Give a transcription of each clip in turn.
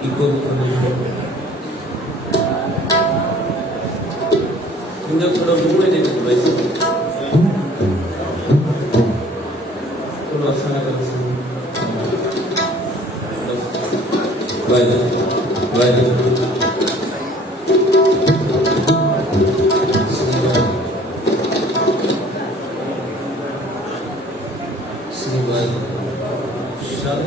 ikut Hindak sudah mulai dari baik. Kalau sana kan baik, baik. Sini baik. Syarat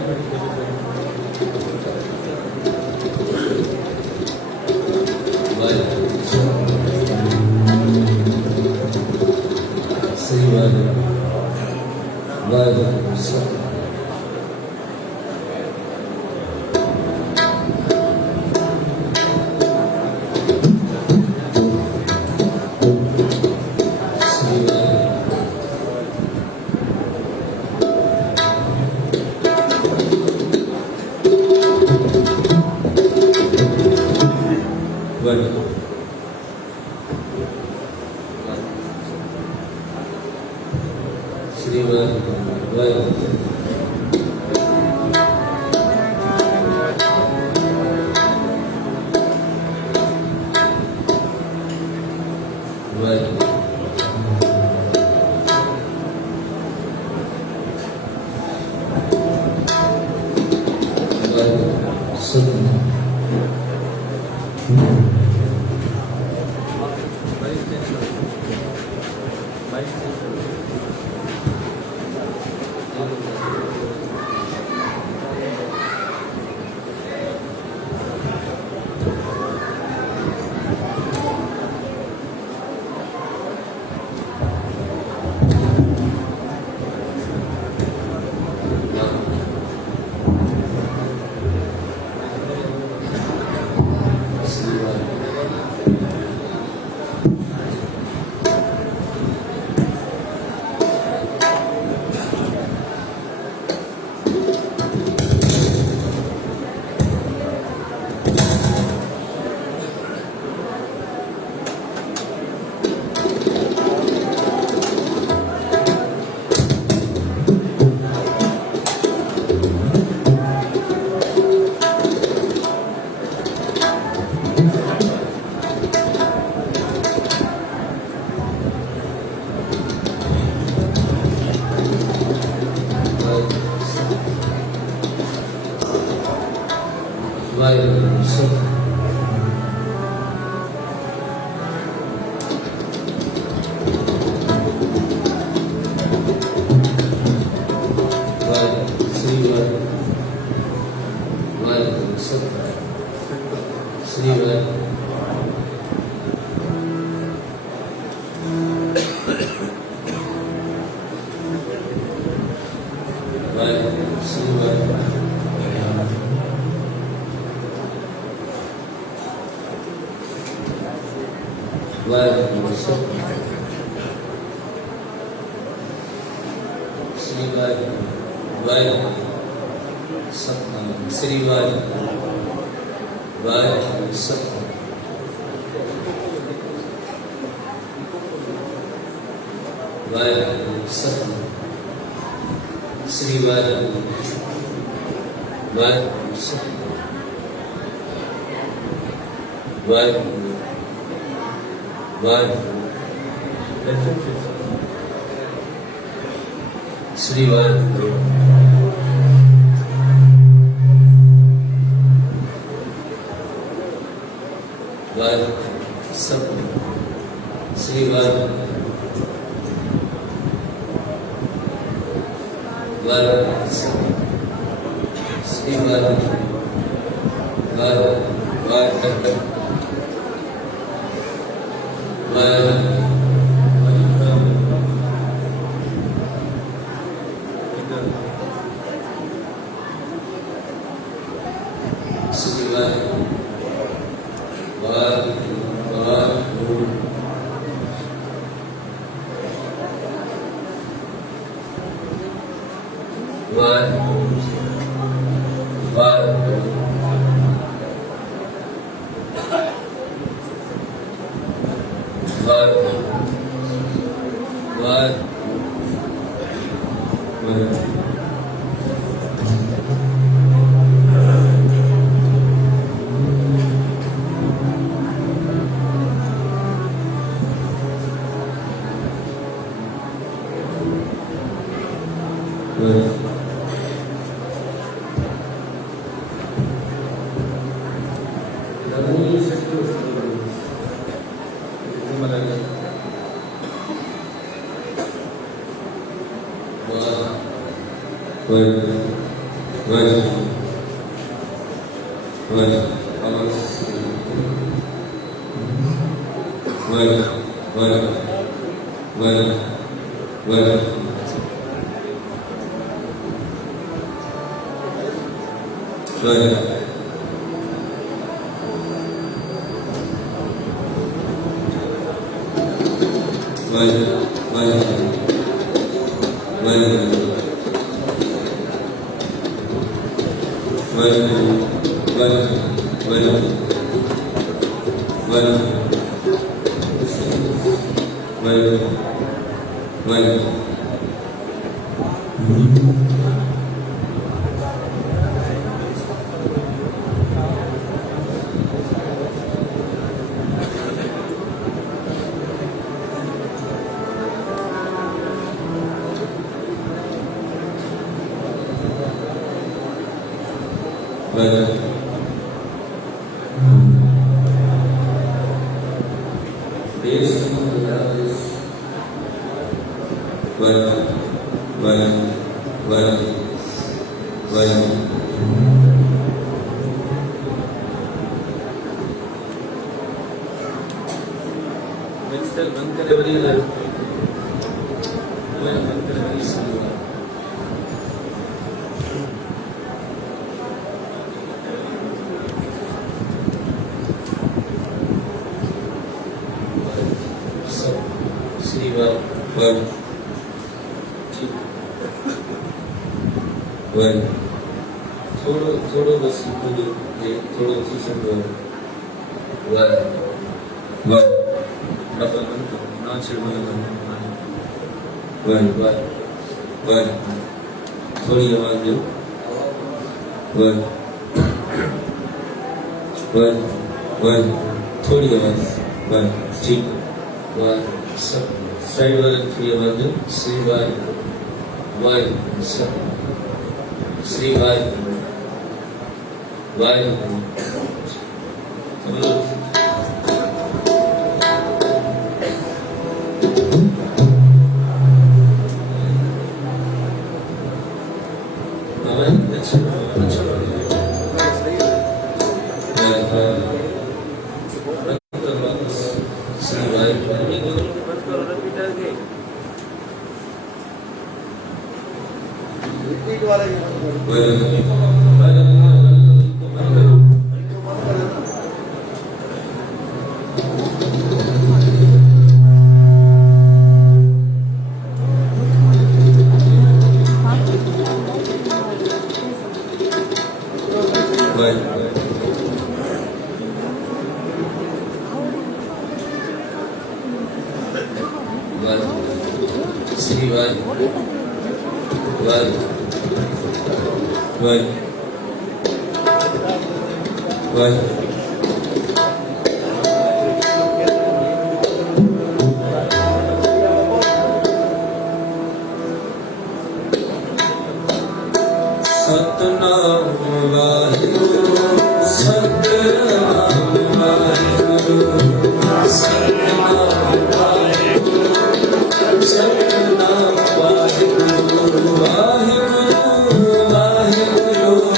थोड़ो बस थोड़ो थोड़ी आवाज दो थोड़ी आवाज ठीक साइड वाले थोड़ी आवाज दो श्री भाई सतनाम वाहिगुरु सतनाम वाहिगुरु सतनाम वाहिगुरु सतनाम वाहिगुरु वाहिगुरु वाहिगुरु वाहिगुरु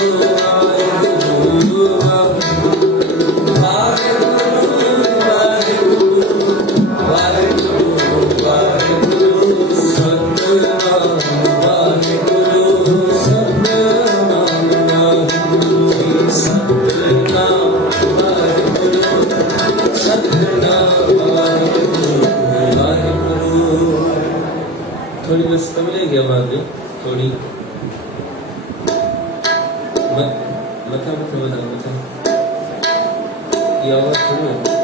थोड़ी बस समझेगी आवाज थोड़ी मथा ये आवाज थोड़ी है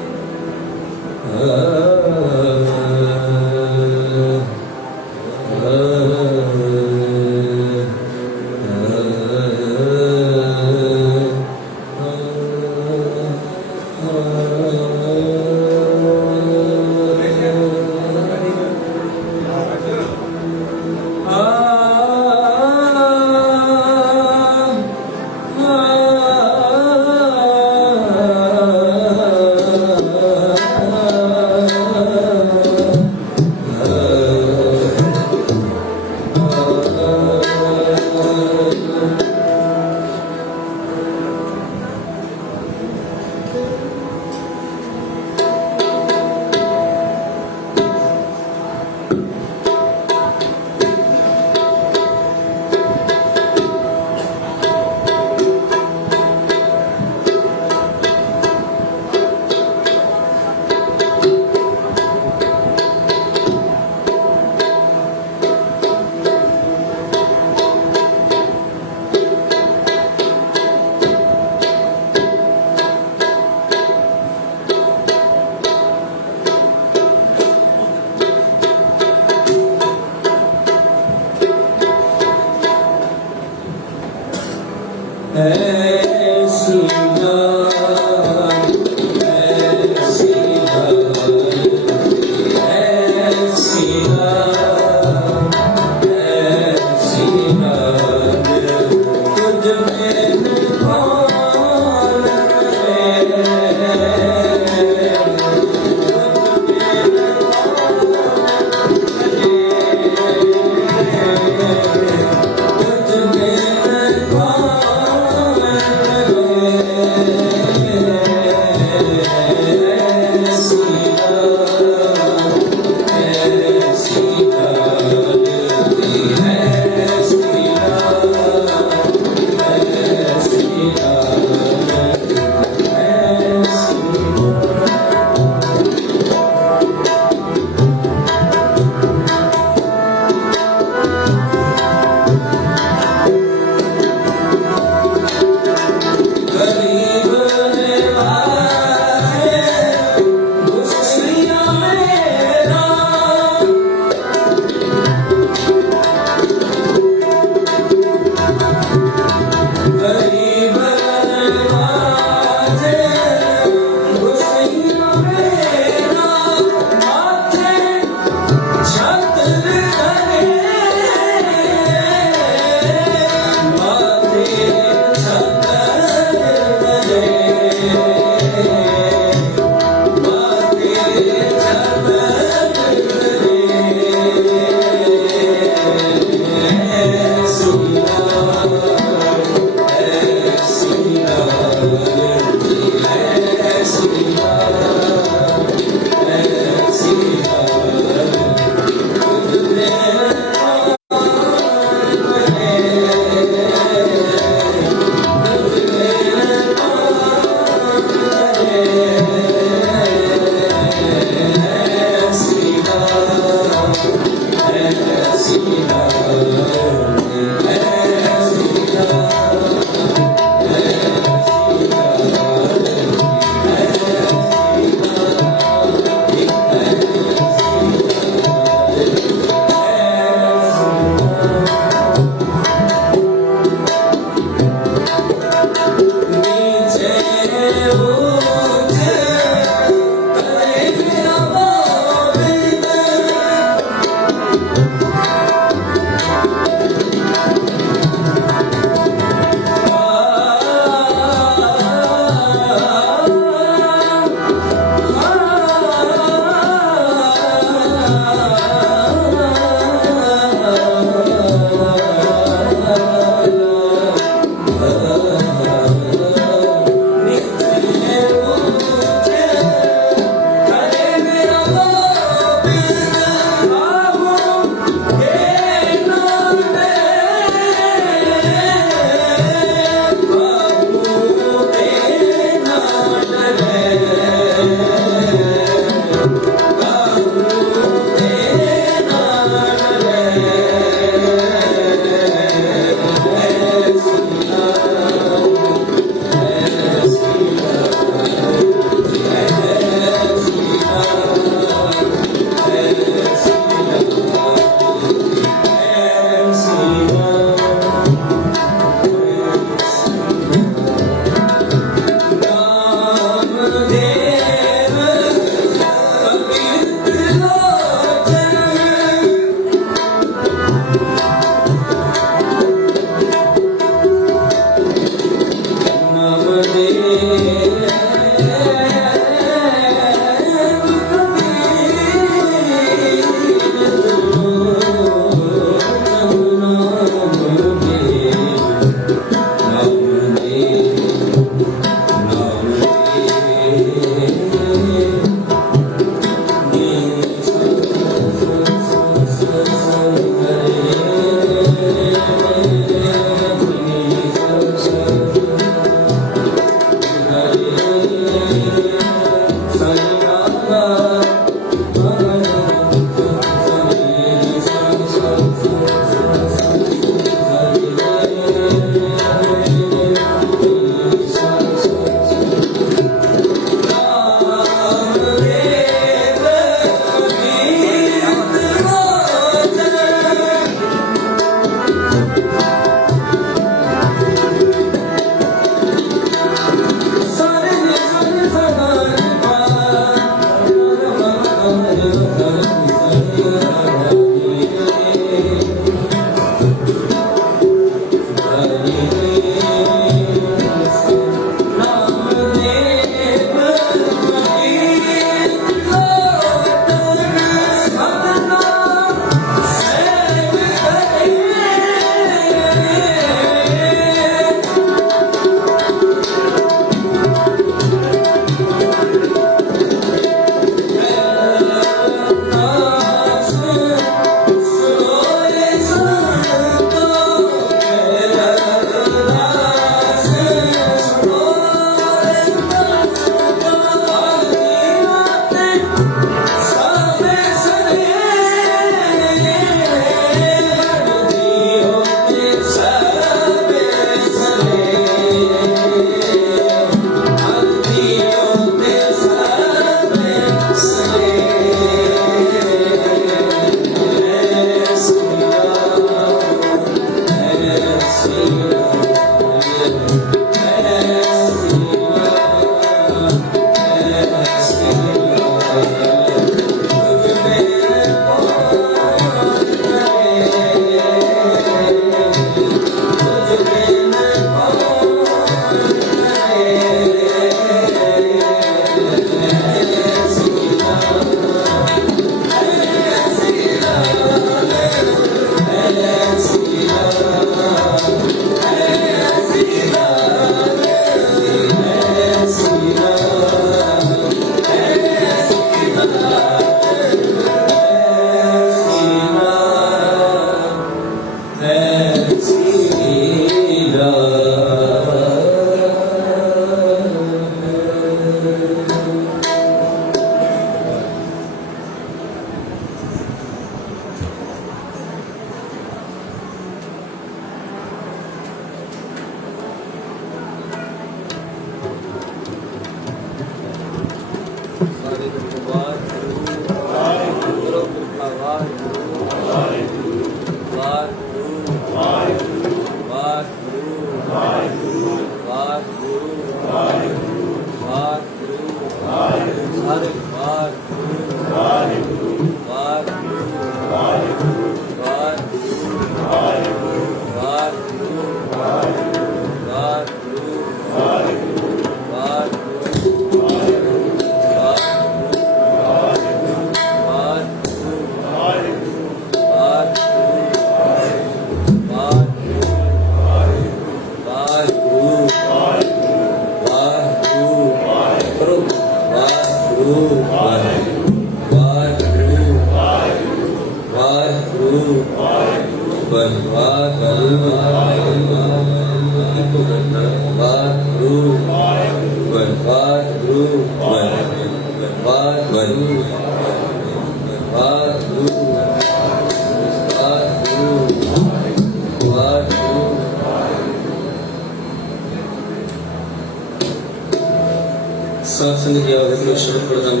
सत्संग की आवाज में शब्द प्रदान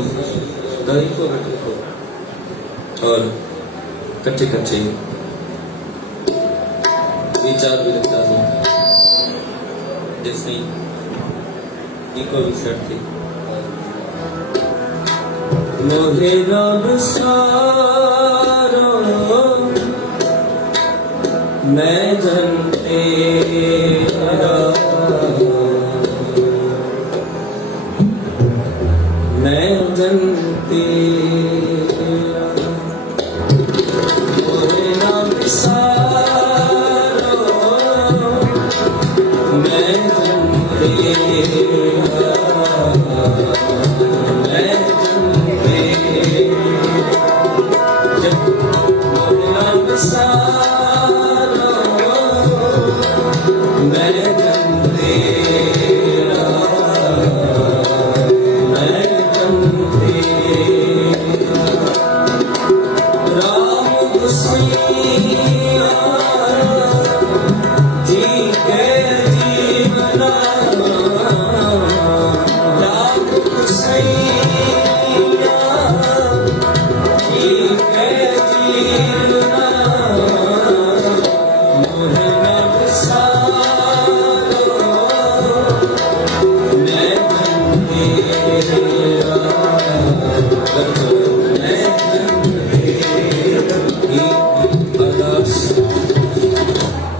दाई को बैठे को और कच्चे कच्चे विचार भी रखता हूँ जैसे इको विचार थे मोहे रब सारो मैं जन तेरा मैं जन तेरा मोहे रब सारो मैं जन तेरा मैं जन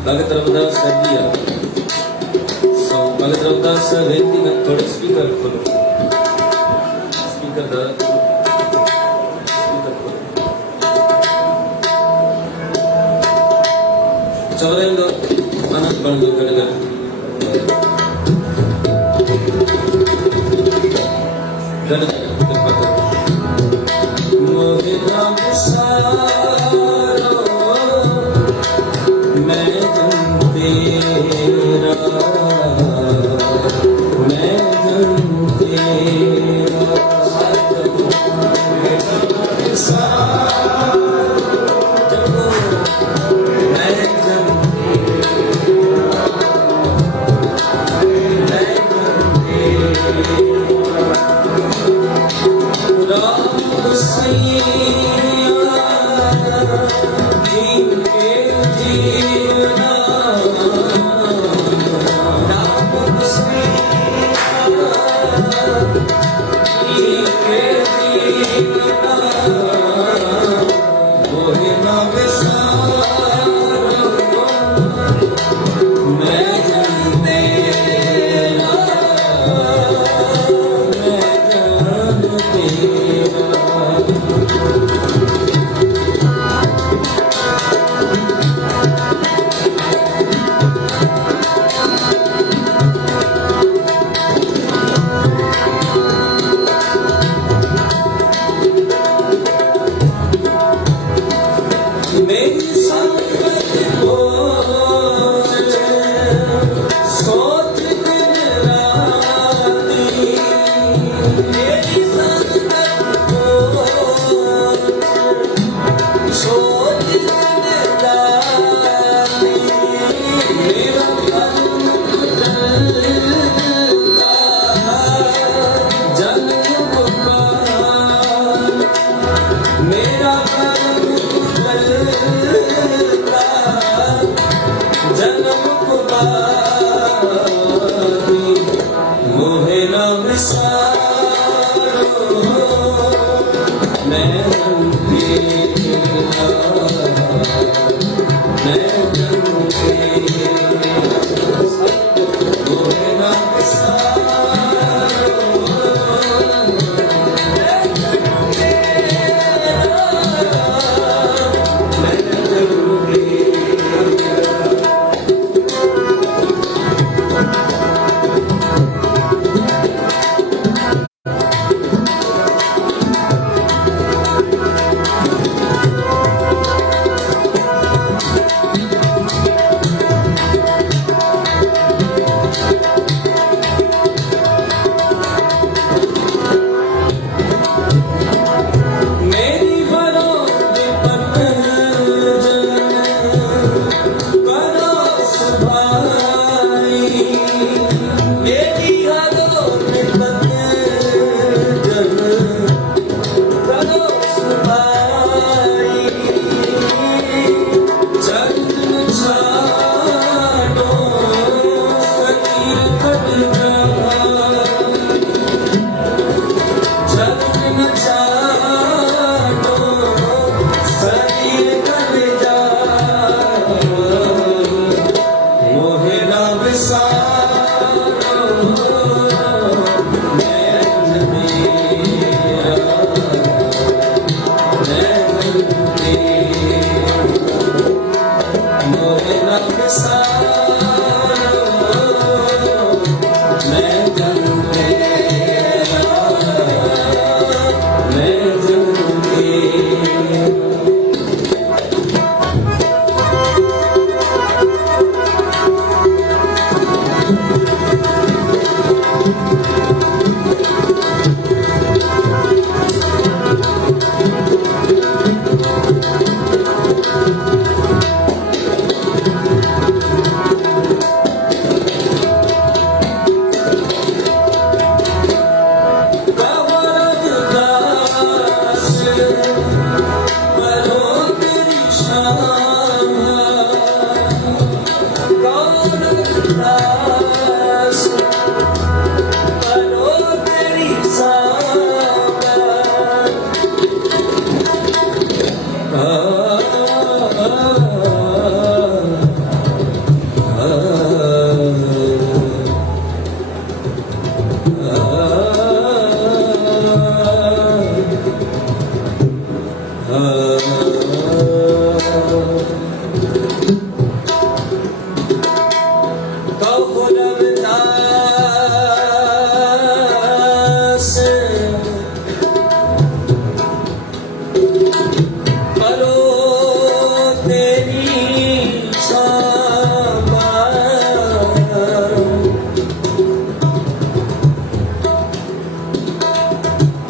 भगत रविदास सर दिया भगत रविदास सर बेनती कर थोड़े स्पीकर खोलो स्पीकर दादा स्पीकर खोलो चौदह दो अनंत बन दो गड़गड़ गड़गड़ मोहे नाम सारो मैं जन तेरा मैं जन तेरा मैं जन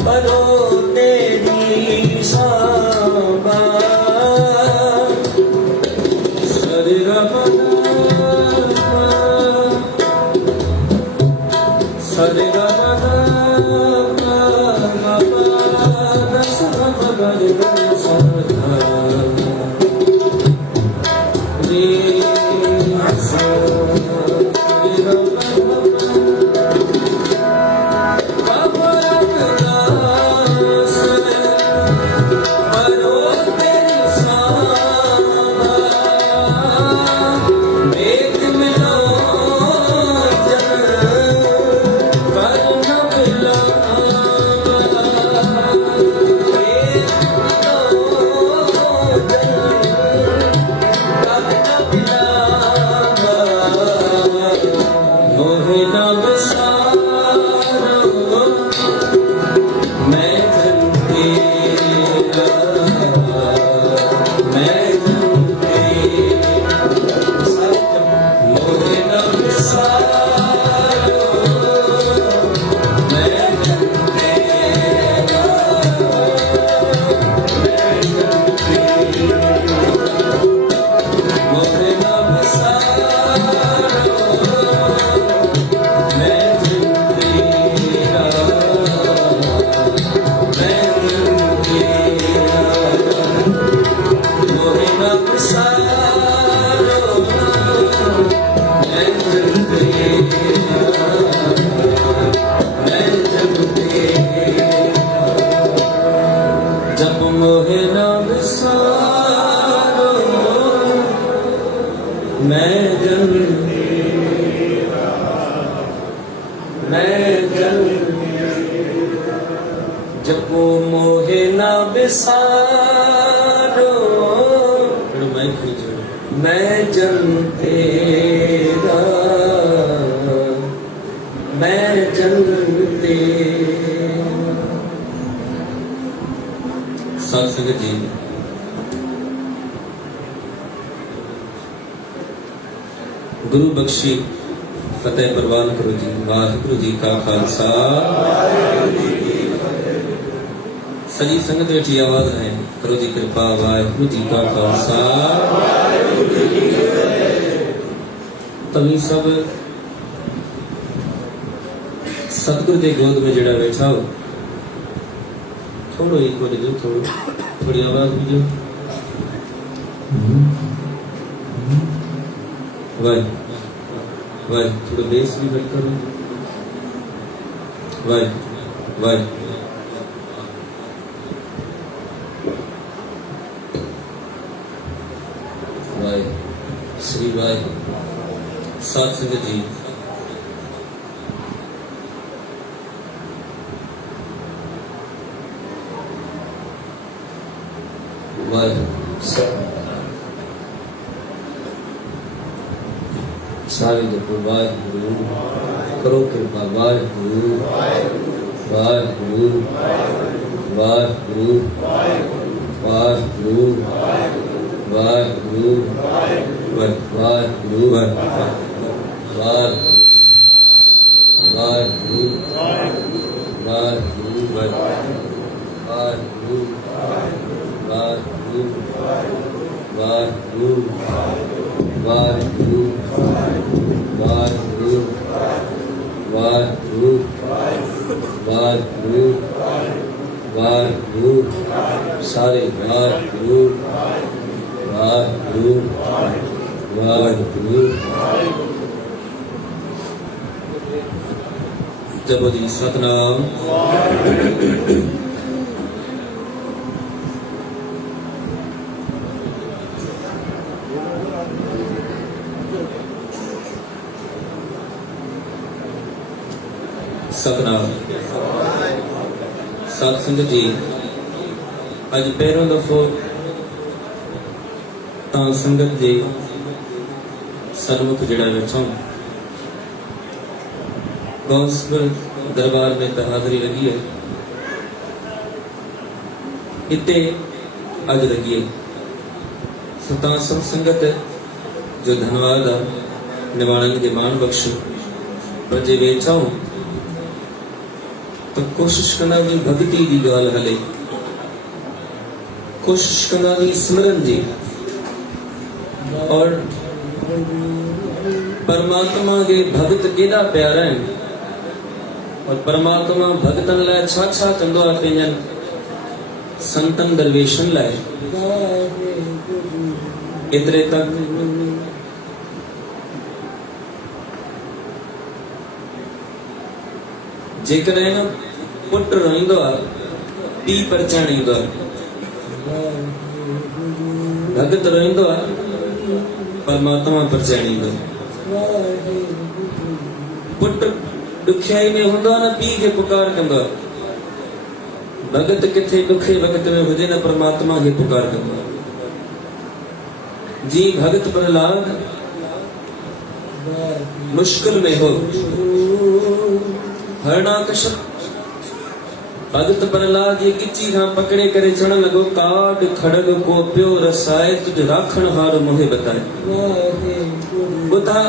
परो तेरी सांबा सरे रमना सरे रमना जब मोहे नाम सारो मैं जन जब मोहे ना बिसारो मैं जन तेरा मैं जन तेरा। साध संगत जी, गुरु बख्शी फतेह प्रवान करो जी। वाहिगुरु जी का खालसा सजी संगत बैठी आवाज है करो जी कृपा। वाहिगुरु जी का खालसा तभी सब सतगुरु के गोद में जड़ा बैठा हो थोड़ो एक बार जो थोड़ी आवाज भी जो वाह वाह थोड़ा बेस भी बट करो वाह वाह वाह श्री वाह। साथ संगत जी, सारे जपो वाहिगुरु करो कृपा। वाहिगुरु वाहिगुरु वाहिगुरु वाहिगुरु वाहिगुरु वाहिगुरु वाहिगुरु वाहिगुरु वाहिगुरु वाहिगुरु वाहिगुरु वाहिगुरु वाहिगुरु वाहिगुरु वाहिगुरु सारे वाहिगुरु वाहिगुरु वाहिगुरु। जपो जी सतनाम। सतनाम। साध संगत जी, अज पैरों दफो तां संगत जी सन्मुख जड़ा बैठा गौसफल दरबार में तो हाजरी लगी है इतने अज लगी है। सता संगत जो धनवाद निवाणी के मान बख्श पर जे बैठा हूं तो कोशिश कंदा भी भक्ति जी गाल हले, कोशिश कंदा भी स्मरण जी, और परमात्मा के भगत केड़ा प्यारा है, और परमात्मा भगतन लाए छा छा कंदो आहे पंहिंजन संतन दरवेशन लाए। एतिरे तक जेकॾहिं न पुट रोईंदो आहे, पीउ परचाइण ईंदो आहे, भगत रोईंदो आहे, परमात्मा परचाइण ईंदो आहे। पुट ॾुखियाई में हूंदो आहे न, पीउ खे पुकार कंदो आहे। भगत किथे ॾुखे वक़्त में हुजे न, परमात्मा खे पुकार कंदो आहे। जी भगत प्रहलाद मुश्किल में हो, हरणाकश्यप भगत प्रहलाद ये किची खां पकड़े करे चढ़ लॻो, काड खड़ग को पियो रसाए, तुझ राखण हारो मोहे बताए। ॿुधा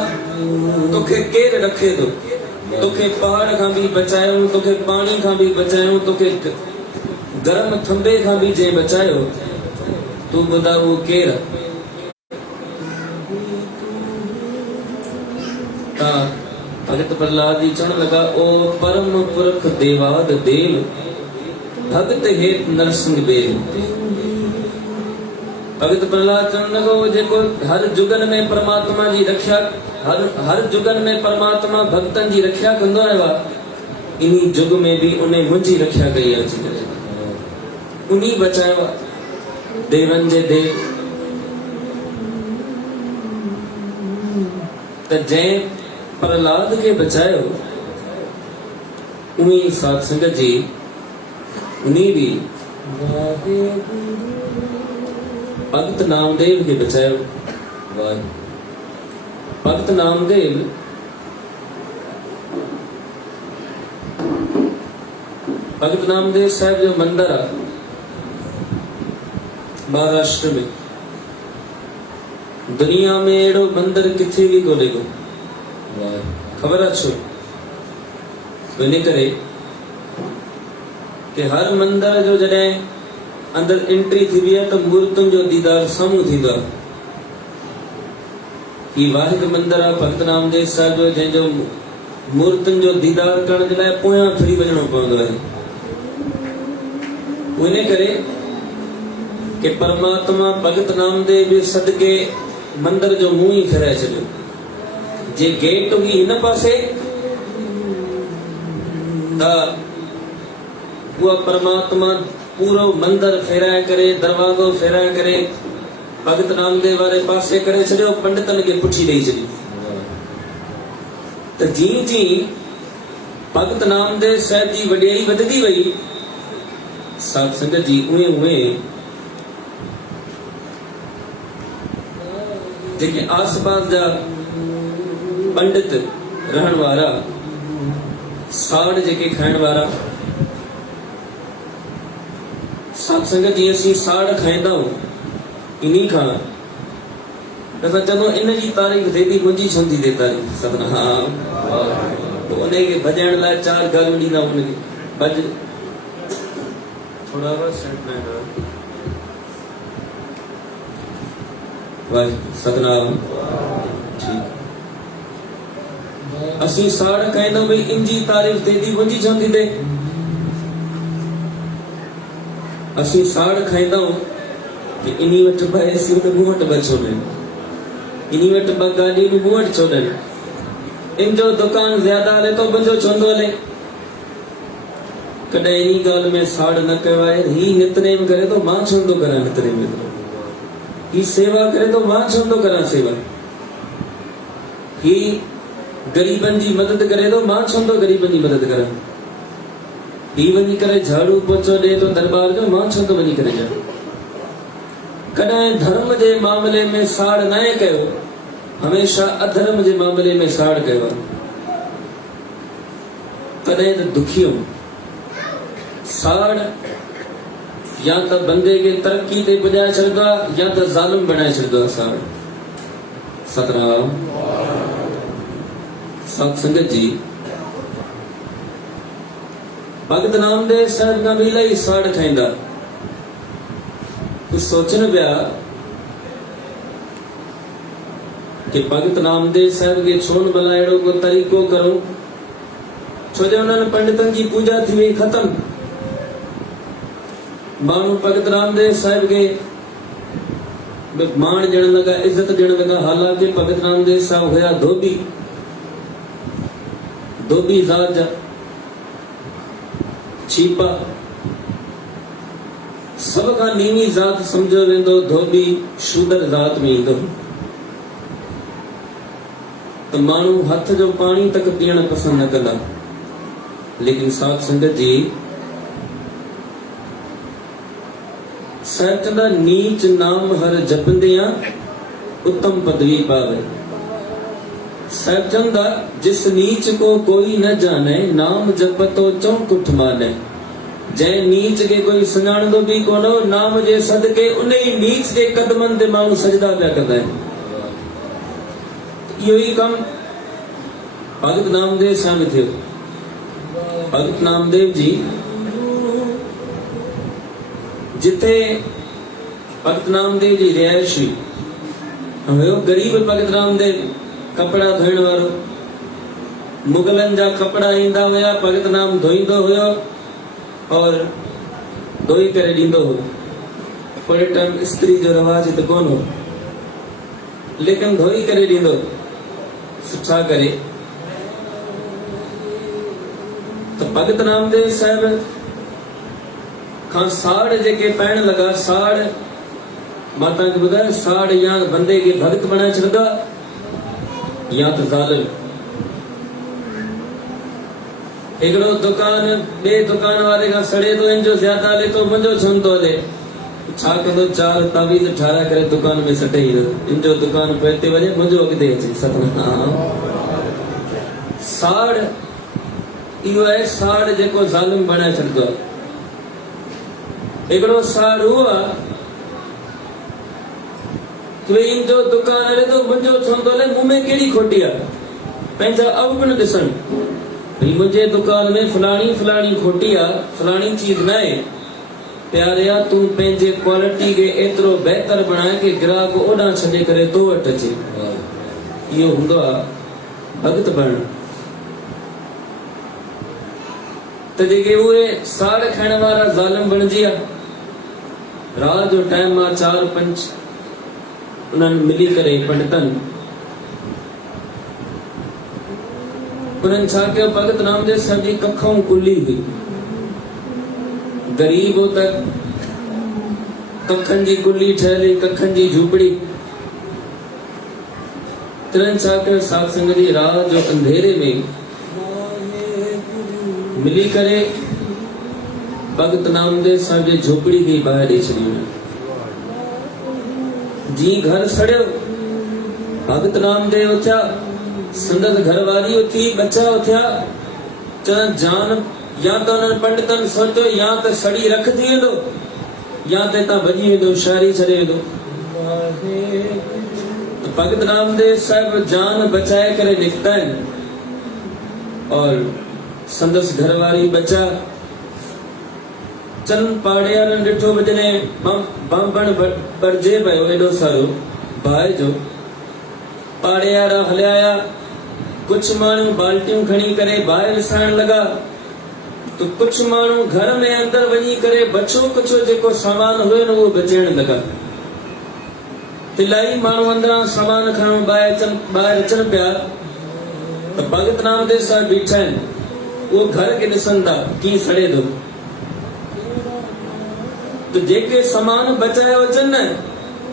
तोखे केरु रखे थो, तोखे पहाड़ खां बि बचायो, तोखे पाणी खां बि बचायो, तोखे गरम थंबे खां बि जंहिं बचायो, तूं ॿुधा उहो केरु? भगत प्रहलाद जी चढ़ लगा, ओ परम पुरख देवाद देव, भगत हेत नरसिंह बेल। भगत प्रहलाद चढ़ लगो, जेको हर जुगन में परमात्मा जी रक्षा, हर जुगन में परमात्मा भक्तन जी रक्षा कंदो आयो आहे, इन्ही जुग में भी उन्हें मुंहिंजी रक्षा कई आहे, अची करे उन्ही बचायो आहे, देवन जे देव। त जंहिं प्रहलाद के बचायो, उन्हीं साध संगत जी उन्हीं भी भगत नामदेव के बचायो। भगत नामदेव भगत नामदेव साहब जो मंदिर है महाराष्ट्र में, दुनिया में एड़ो मंदिर किथे भी कोने को खबर अच्छो इन करे कि हर मंदिर जो जॾहिं अंदर एंट्री थी है तो मूर्तुनि जो दीदार साम्हूं थींदो आहे। ही वाहिद मंदिर आहे भगत नामदेव साहिब जो, जंहिंजो मूर्तुनि जो दीदार करण जे लाइ पोयां फिरी वञणो पवंदो आहे। इन करे कि परमात्मा भगत नामदेव जे सदके मंदिर जो मुंहुं ही फेराए छॾियो। जे गेट हुई हिन पासे त उहा परमात्मा पूरो मंदिर फेराए करे, दरवाज़ो फेराए करे भगत नामदेव वारे पासे करे छॾियो, पंडितन खे पुठी ॾेई छॾी। त जीअं जीअं भगत नामदेव साहिब जी वॾियाई वधंदी वई, साध संगत जी उहे उहे जेके आस पास जा पंडित रहण वारा, साड़ जेके खाइण वारा, साध संगत जी असीं साड़ खाईंदा आहियूं इन्हीं खां असां चवंदो इन जी तारीफ़ थिए थी, मुंहिंजी छो नथी थिए तारीफ़? सभु हा, पोइ उनखे भॼाइण लाइ चार ॻाल्हियूं ॾींदा उनखे भॼ थोड़ा वाह सतनाम ठीक। असीं साड़ खाईंदा भई इनजी तारीफ़ थिए थी, मुंहिंजी छो थी थिए? असीं साड़ खाईंदा कि इन्ही वटि ॿ एसियूं त मूं वटि ॿ छो ॾियनि, इन्ही वटि ॿ गाॾियूं मूं वटि छो ॾियनि, इन जो दुकान ज्यादा हले तो मुंहिंजो छो नथो हले? कॾहिं इन्ही ॻाल्हि में साड़ न कयो आहे। ही नितनेम करे तो मां छो नथो करां नितनेम? ही सेवा करे तो मां छो नथो करां सेवा? ही गरीबन जी मदद करे तो मां छो नथो गरीबन जी मदद करां? ही वञी करे झाड़ू पोछो ॾे तो दरबार जो, मां छो नथो वञी करे ॾियां? कॾहिं धर्म जे मामले में साड़ न कयो, हमेशा अधर्म जे मामले में साड़ कयो आहे। कॾहिं त दुखियो साड़ या त बंदे खे तरक्की ते पुॼाए छॾींदो आहे, या त ज़ालिम बणाए छॾींदो आहे साड़। सतनाम साध संगत जी, भगत नामदेव साहब का भी लाई साड़ खाइंदा। कुछ सोचन पिया कि भगत नामदेव साहब के छोन बलायड़ो को तरीको करूं, छो जो उन्होंने पंडितन की पूजा थी वही खत्म। मानू भगत रामदेव साहब के मान जण लगा, इज्जत जण लगा। हालांकि भगत रामदेव साहब होया धोबी, धोबी जात जा छीपा, सबका नीवी जात समझो वेंदो, धोबी शूदर जात में ईंदो। तो मानू हथ जो पानी तक पीण पसंद न कंदा। लेकिन साथ संगत जी साहब कहंदा नीच नाम हर जपंदिया उत्तम पदवी पावे। साहब चंदा जिस नीच को कोई न जाने, नाम जपतो चौकुठ माने। जै नीच के कोई सुञाणंदो भी कोनो, नाम जे सदके उन्हीं नीच के कदमन ते माण्हू सजदा पिया कंदा आहिनि। इहो ई कम भगत नामदेव सां में थियो। भगत नामदेव जी जिथे भगत नामदेव जी रिहाइश हुई, गरीब भगत रामदेव कपड़ा धोइण वारो, मुगलन जा कपड़ा ईंदा हुया, भगत नाम धोईंदो हुयो और धोई करे ॾींदो हो। थोड़े टाइम स्त्री जो रवाज त कोन हो, लेकिन धोई करे ॾींदो सुठा करे। तो भगत नामदेव साहब खां साड़ जेके पाइण लगा, साड़ माता के ॿुधायो, साड़ या बंदे के भगत बणाए छॾंदा या तो ज़ालिम। हिकिड़ो दुकान ॿिए दुकान वारे खां सड़े थो, इन जो ज़्यादा हले थो, मुंहिंजो छो थो हले, छा कंदो, चार तावीज़ ठाराए करे दुकान में सटे ईंदो, इन जो दुकान पे हिते वञे, मुंहिंजो अॻिते अचे। सतनाम साड़ इहो आहे, साड़ जेको ज़ालिम बणाए छॾंदो आहे। हिकिड़ो साड़ उहो आहे कि भई इन जो दुकान हले थो, मुंहिंजो छो थो हले, मूं में कहिड़ी खोटी आहे। पंहिंजा अवगुण ॾिसण, भई मुंहिंजे दुकान में फलाणी फलाणी खोटी आहे, फलाणी चीज न आहे। प्यारिया तूं पंहिंजे क्वालिटी खे एतिरो बहितर बणाए कि ग्राहक ओॾां छॾे करे तो वटि अचे। इहो हूंदो आहे भगत बणणु। त जेके उहे साड़ खाइण वारा ज़ालिम बणिजी विया, रात जो टाइम आहे, 4-5 उन्हनि मिली करे पंडितनि उन्हनि छा कयो, भगत नामदेव साहब जी कखऊं कुली हुई, गरीब हो त कखनि जी कुली ठहियली, कखनि जी झूपड़ी। तिरनि छा कयो, साध संगत जी रात जो अंधेरे में मिली करे भगत नामदेव साहब जी झोपड़ी खे ॿाहिरि ॾेई छॾियो। जी घर सड़ियो, भगत नामदेव उथिया, संदसि घरवारी उथी, बच्चा उथिया। चवनि जान या त उन्हनि पंडितनि सोचियो या त सड़ी रख थी वेंदो, या त हितां भॼी वेंदो, शायरी छॾे वेंदो। भगत नामदेव साहब जान बचाए करे निकिता आहिनि और संदसि घरवारी बच्चा चंद पाड़ेवारनि ॾिठो जॾहिं बांबण बरजे पियो एॾो सारो बाहि जो। पाड़ेवारा हलिया आया, कुछ माण्हू बाल्टियूं खणी करे बाहि विसाइण लॻा, तो कुछ माण्हू घर में अंदर वञी करे बचो कुछो जेको सामान हुयो न उहो बचाइण लॻा। इलाही माण्हू अंदरां सामान खणो ॿाहिरि अचनि पिया। त भगत नामदेव साहब बीठा आहिनि, उहो घर खे ॾिसनि था कीअं सड़े थो। तो जेके सामान बचायो अचनि न,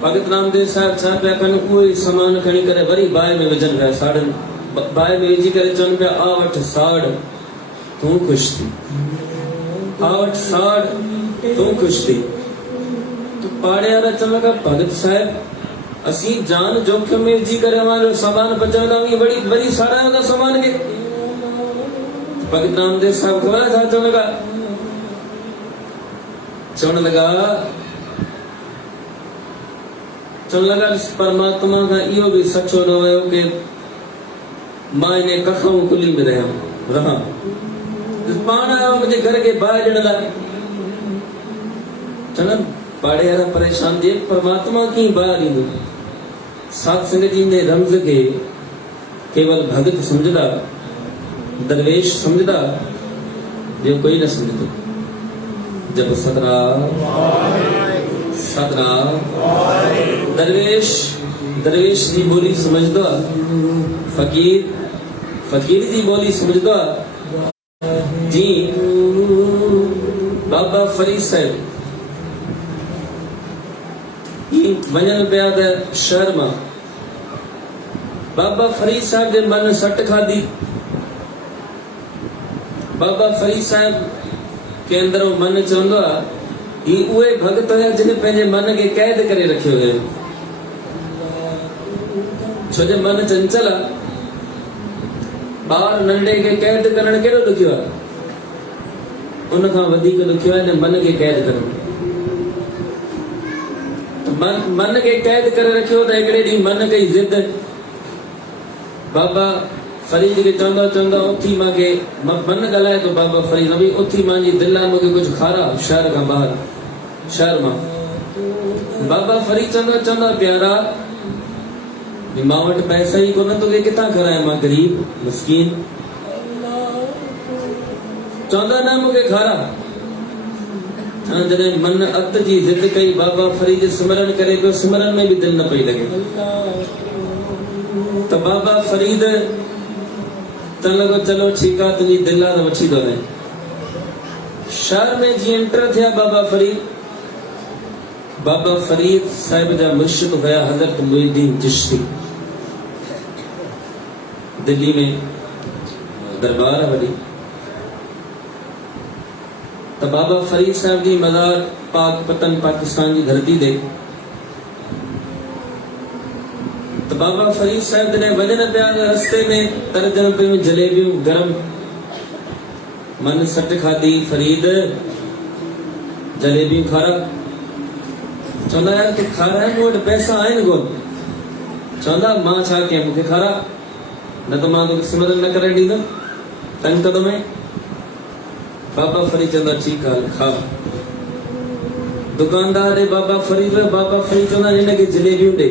भगत नामदेव साहब छा पिया कनि, उहे सामान खणी करे वरी बाहि में विझनि पिया। साड़नि बाहि में विझी करे चवनि पिया, आ वठि साड़ तूं ख़ुशि थी, आ वठि साड़ तूं ख़ुशि थी। तो पाड़े वारा चवनि लॻा, भगत साहिब असीं जान जोखिम में विझी करे हमारो सामान बचाईंदा आहियूं, वरी साड़ायो था सामान खे। भगत नामदेव साहब ख़बर आहे छा चवण लॻा? चवण लॻा परमात्मा खां इहो बि सचो न हुयो कि मां इन कखऊं कुली में रहां। पाण आयो मुंहिंजे घर खे बाहि ॾियण लाइ, चवनि पाड़े वारा परेशान थिए परमात्मा कीअं बाहि ॾींदो। सात संगत जी ने रमज़ खे केवल भगत समझदा, दरवेश समझदा, ॿियो कोई न समझदो। जब सतनाम सतनाम दरवेश दरवेश जी बोली समझदो, फकीर फकीर जी बोली समझदो। जी बाबा फरीद साहिब वञनि पिया त शहर मां, बाबा फरीद साहिब जे मन सट खाधी। बाबा फरीद साहिब के अंदरों मन चवंदो आहे ही उहे भगत हुया जिन पंहिंजे मन खे कैद करे रखियो हुयो। छो जो मन चंचल आहे, ॿार नंढे खे कैद करणु केॾो ॾुखियो आहे, उन खां वधीक ॾुखियो आहे हिन मन खे कैद करणु। मन खे कैद करे रखियो त हिकिड़े ॾींहुं मन कई ज़िद। बाबा फरीद खे चवंदा उथी मूंखे मन ॻाल्हाए थो। बाबा फरीद भई उथी मुंहिंजी दिलि आहे मूंखे कुझु खारा शहर खां ॿाहिरि, शहर मां। बाबा फरीद चवंदा प्यारा मां वटि पैसा ई कोन, तोखे किथां खारायां, मां गरीब मिसकीन। चवंदा न मूंखे खारा। जॾहिं मन अत जी ज़िद कई, बाबा फरीद सिमरन करे पियो, सिमरन में बि दिलि न पई लॻे। त बाबा फरीद चवण लॻो चलो ठीकु आहे, तुंहिंजी दिलि आहे त वठी थो वञे। शहर में जीअं एंटर थिया बाबा फरीद साहिब जा मुर्शिद हुया हज़रत मुइनुद्दीन चिश्ती। दिल्ली में दरबार है वॾी। तो बाबा फरीद साहब जी मज़ार पाक पतन पाकिस्तान की धरती दे। तो बाबा फरीद साहब जॾहिं वञनि पिया रस्ते में तरजन पियूं जलेबियूं गरम, मन सट खाधी। फरीद जलेबियूं खारा। चवंदा यार तूं खाराए, मूं वटि पैसा आहिनि कोन। चवंदा मां छा कयां, मूंखे खारा, न तो मां तोखे सिमरन न करे ॾींदुमि तंग कदो में। बाबा फरीद चवंदा ठीकु आहे खा। दुकानदार ॾे बाबा फरीद, बाबा फरीद चवंदा हिनखे जलेबियूं ॾे।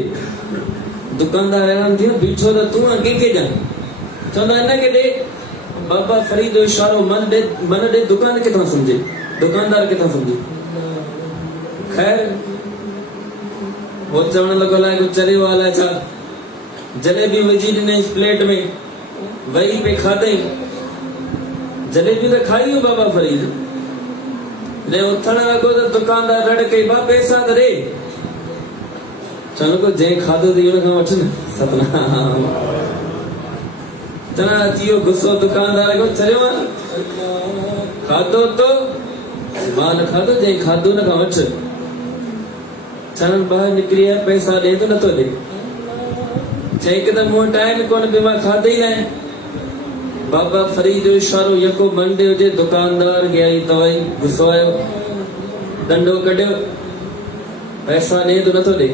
दुकानदार हैरान थियो, बीठो त तूं कंहिंखे ॾियां, चवंदा हिनखे ॾे। बाबा फरीद जो इशारो मन ॾे, दुकान किथां सम्झे, दुकानदार किथां सम्झे। ख़ैर वो चवण लॻो अलाए कुझु चरियो अलाए छा, जलेबी विझी ॾिनई प्लेट में, वही पे खाधई। जलेबी त खाई हो बाबा फरीद। ने उथण लॻो त दुकानदार रड़ कई, बा पैसा त ॾे। चवण लॻो जंहिं खाधो अथई हुन खां वठ न। सतनाम। चवण अची वियो गुस्सो दुकानदार को, चरियो आहे खाधो तो मां न खाधो, जंहिं खाधो हुन खां वठ। चवण ॿाहिरि निकिरी आहे, पैसा ॾे त नथो ॾे। चई कि मूं वटि आहिनि कोन, बि मां खाधे ई न आहिनि। बाबा फरीद जो इशारो यको मंडे हुजे, दुकानदार खे आई तवई, गुस्सो आयो, डंडो कढियो, पैसा ॾे त नथो ॾे।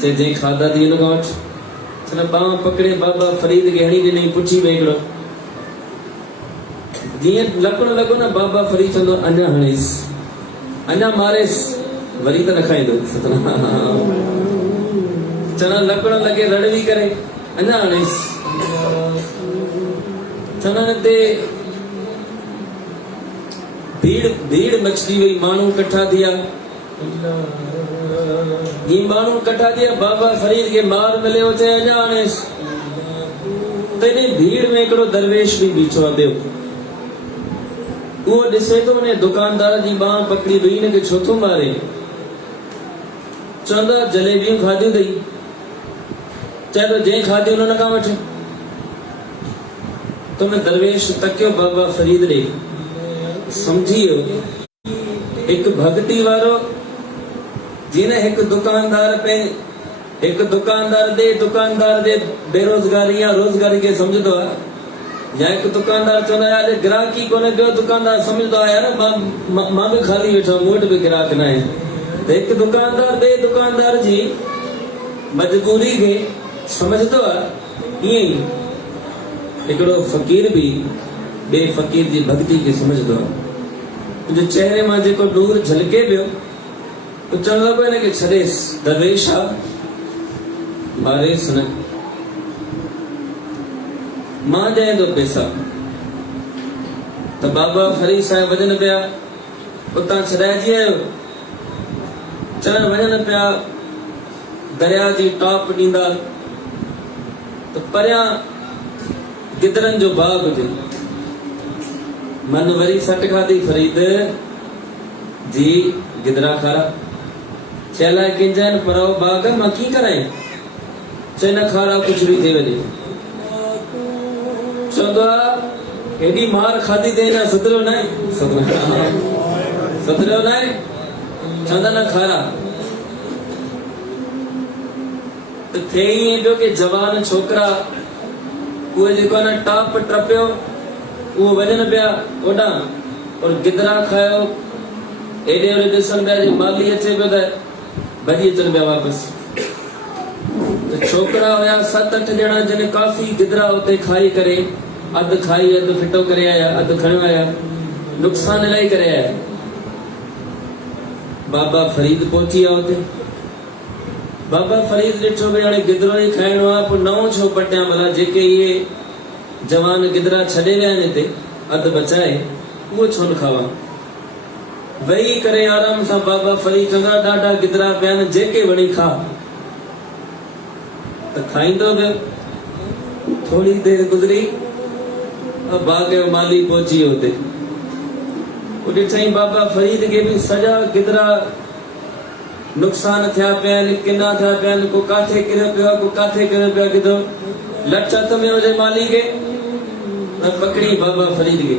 चई जंहिं खाधा थी हुन खां वठ। चवण बांह पकड़े बाबा फरीद खे हणी ॾिनई पुठी में हिकिड़ो। जीअं लकड़ो लॻो न, बाबा फरीद चवंदो अञा हणेसि, अञा मारेसि, वरी त न खाईंदो। सतनाम। चवण लकड़ो लॻे रड़वी करे, अञा हणेसि। चवण ते भीड़ मचदी वई, माण्हू कठा थिया। ही माण्हू कठा थिया, बाबा फरीद खे मार मिलियो, चए अञा हणेसि। त इन भीड़ में हिकिड़ो दरवेश भी बीठो आहे ॿियो। उहो ॾिसे थो उन दुकानदार जी बांह पकड़ी वई, हिनखे छो थो मारे। चवंदा जलेबियूं खाधियूं अथई, चए तो जंहिं खाधी हुन खां वठ। तो मैं दरवेश तकियो बाबा फरीद ॾे, समझी वियो हिकु भक्ति वारो। जीअं न हिकु दुकानदार जे बेरोज़गारी या रोज़गारी खे सम्झंदो आहे, या हिकु दुकानदार चवंदो आहे यार ग्राहकी कोन्हे, ॿियो दुकानदार सम्झंदो आहे यार मां बि खाली वेठो आहियां, मूं वटि बि ग्राहक न आहे। त हिकु दुकानदार ॿिए दुकानदार जी मजबूरी खे समझंदो आहे। ईअं ई हिकिड़ो फ़क़ीर बि बे फकीर जी भक्ति के समझदो जो चेहरे में जेको नूर झलके पियो तो चवण लॻो हिन खे छॾेस दरवेश आ मारेस न मां ॾियां थो पैसा तो बाबा फरीद साहिब वजन पिया उतां छॾाइजी आयो चवण वजन पिया दरिया जी टॉप ॾींदा तो परियां गिदरन जो बाग हुजे मन वरी सट खाधी फरीद जी गिदरा खारा चला किंजन परो बाग मां की कराए चन खारा कुछ भी थे वजे चंदो एडी मार खाधी दे ना सदरो ना चंदा ना खारा तो थे ही पियो के जवान छोकरा उहे जेको न टाप ट्रपियो वो वजन पिया ओडा और गिदरा खायो एडे ओडे दिसन पिया जे माली अचे पियो त भॼी अचनि पिया वापस तो छोकरा हुया 7-8 ॼणा जिन काफ़ी गिदरा उते खाई करे अधु खाई अधु फिटो करे आया अधु खणियो आया नुक़सान इलाही करे आया बाबा फरीद पहुची विया उते बाबा फरीद ॾिठो भई हाणे गिदरो ई खाइणो आहे पोइ नओं छो पटियां भला जेके इहे जवान गिदरा छॾे विया आहिनि हिते अधु बचाए उहो छो न खावां वेही करे आराम सां बाबा फरीद चङा ॾाढा गिदरा पिया आहिनि जेके वणी खा त खाईंदो पियो थोरी देरि गुज़री बाग जो माली पहुची वियो हुते ॾिठईं बाबा फरीद खे बि सॼा गिदरा नुक़सान थिया पिया आहिनि किना थिया पिया आहिनि को काथे किरे पियो आहे को काथे किरे पियो आहे किथो लट हथ में हुजे माली खे पकड़ी बाबा फरीद खे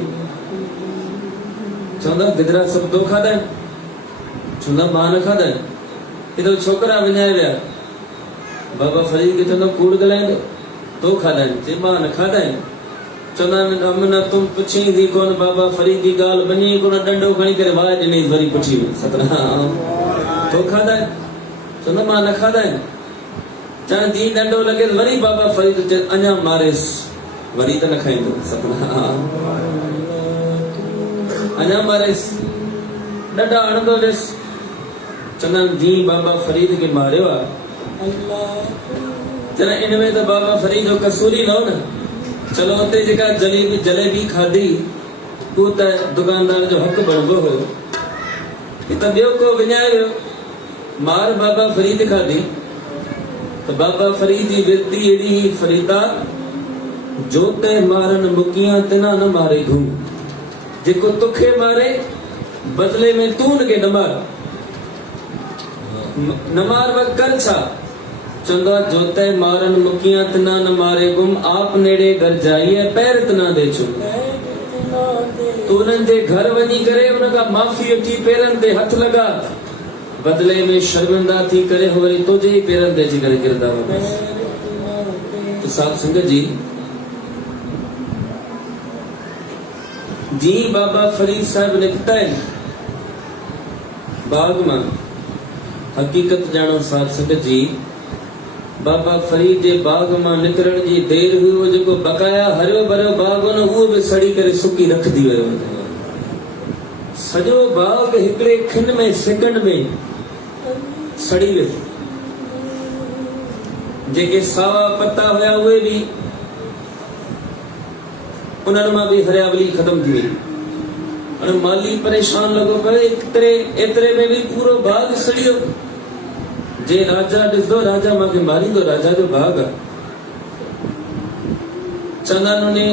चवंदा गिदरा सभु तो खाधा आहिनि चवंदा मां न खाधा आहिनि हेॾो छोकिरा विञाए विया बाबा फरीद खे चवंदा कूड़ ॻाल्हाईंदो तो खाधा आहिनि चई मां न खाधा आहिनि चवंदा न तुम पुछी थी कोन बाबा फरीद जी ॻाल्हि मञी कोन डंडो खणी करे वाह ॾिनई वरी पुछी वई सतनाम तो खाधा चवंदा मां न खाधा आहिनि चवण जी डंडो लॻे वरी बाबा फरीद चए अञा मारेस वरी त न खाईंदो सतनाम अञा मारेस ॾाढा हणंदो वियसि चवंदा जी बाबा फरीद खे मारियो आहे चवंदा इन में त बाबा फरीद जो कसूर ई न हो न चलो उते जेका जलेबी खाधी उहो त दुकानदार जो हक़ बणिबो हुयो हिते ॿियो को विञाए वियो मार बाबा फरीद खाधी तो बाबा फरीद जी विरती एडी ही फरीदा जो ते मारन मुकिया तना न मारे घूम जेको तोखे मारे बदले में तू न के न मार वक्त कर छा चंदा जो ते मारन मुकिया तना न मारे घूम आप नेड़े घर जाइए पैर तना दे छो तू उन्हनि जे घर वञी करे उनखां माफ़ी वठी पेरनि ते हथ लॻा बदले में शर्मिंदा थी करे वरी तुझे ही पेरनि ते अची करे किरंदा वापस तो साथ संगत जी बाबा फरीद साहब निकता है बाग में हकीकत जानो साथ संगत जी बाबा फरीद जे बाग में निकरण जी देर हुई वो जेको बकाया हरियो भरियो बाग हो न उहो भी सड़ी करे सुकी रख दी वियो सॼो बाग हिकिड़े खिन में सेकंड में सड़ी वियो जेके सावा पत्ता हुया उहे भी उन्हनि मां भी हरियावली खत्म थी वई हाणे माली परेशान लॻो पियो एतिरे में भी पूरो बाग सड़ियो जे राजा ॾिसंदो राजा मूंखे मारींदो राजा जो बाग आहे चवंदा उन्हें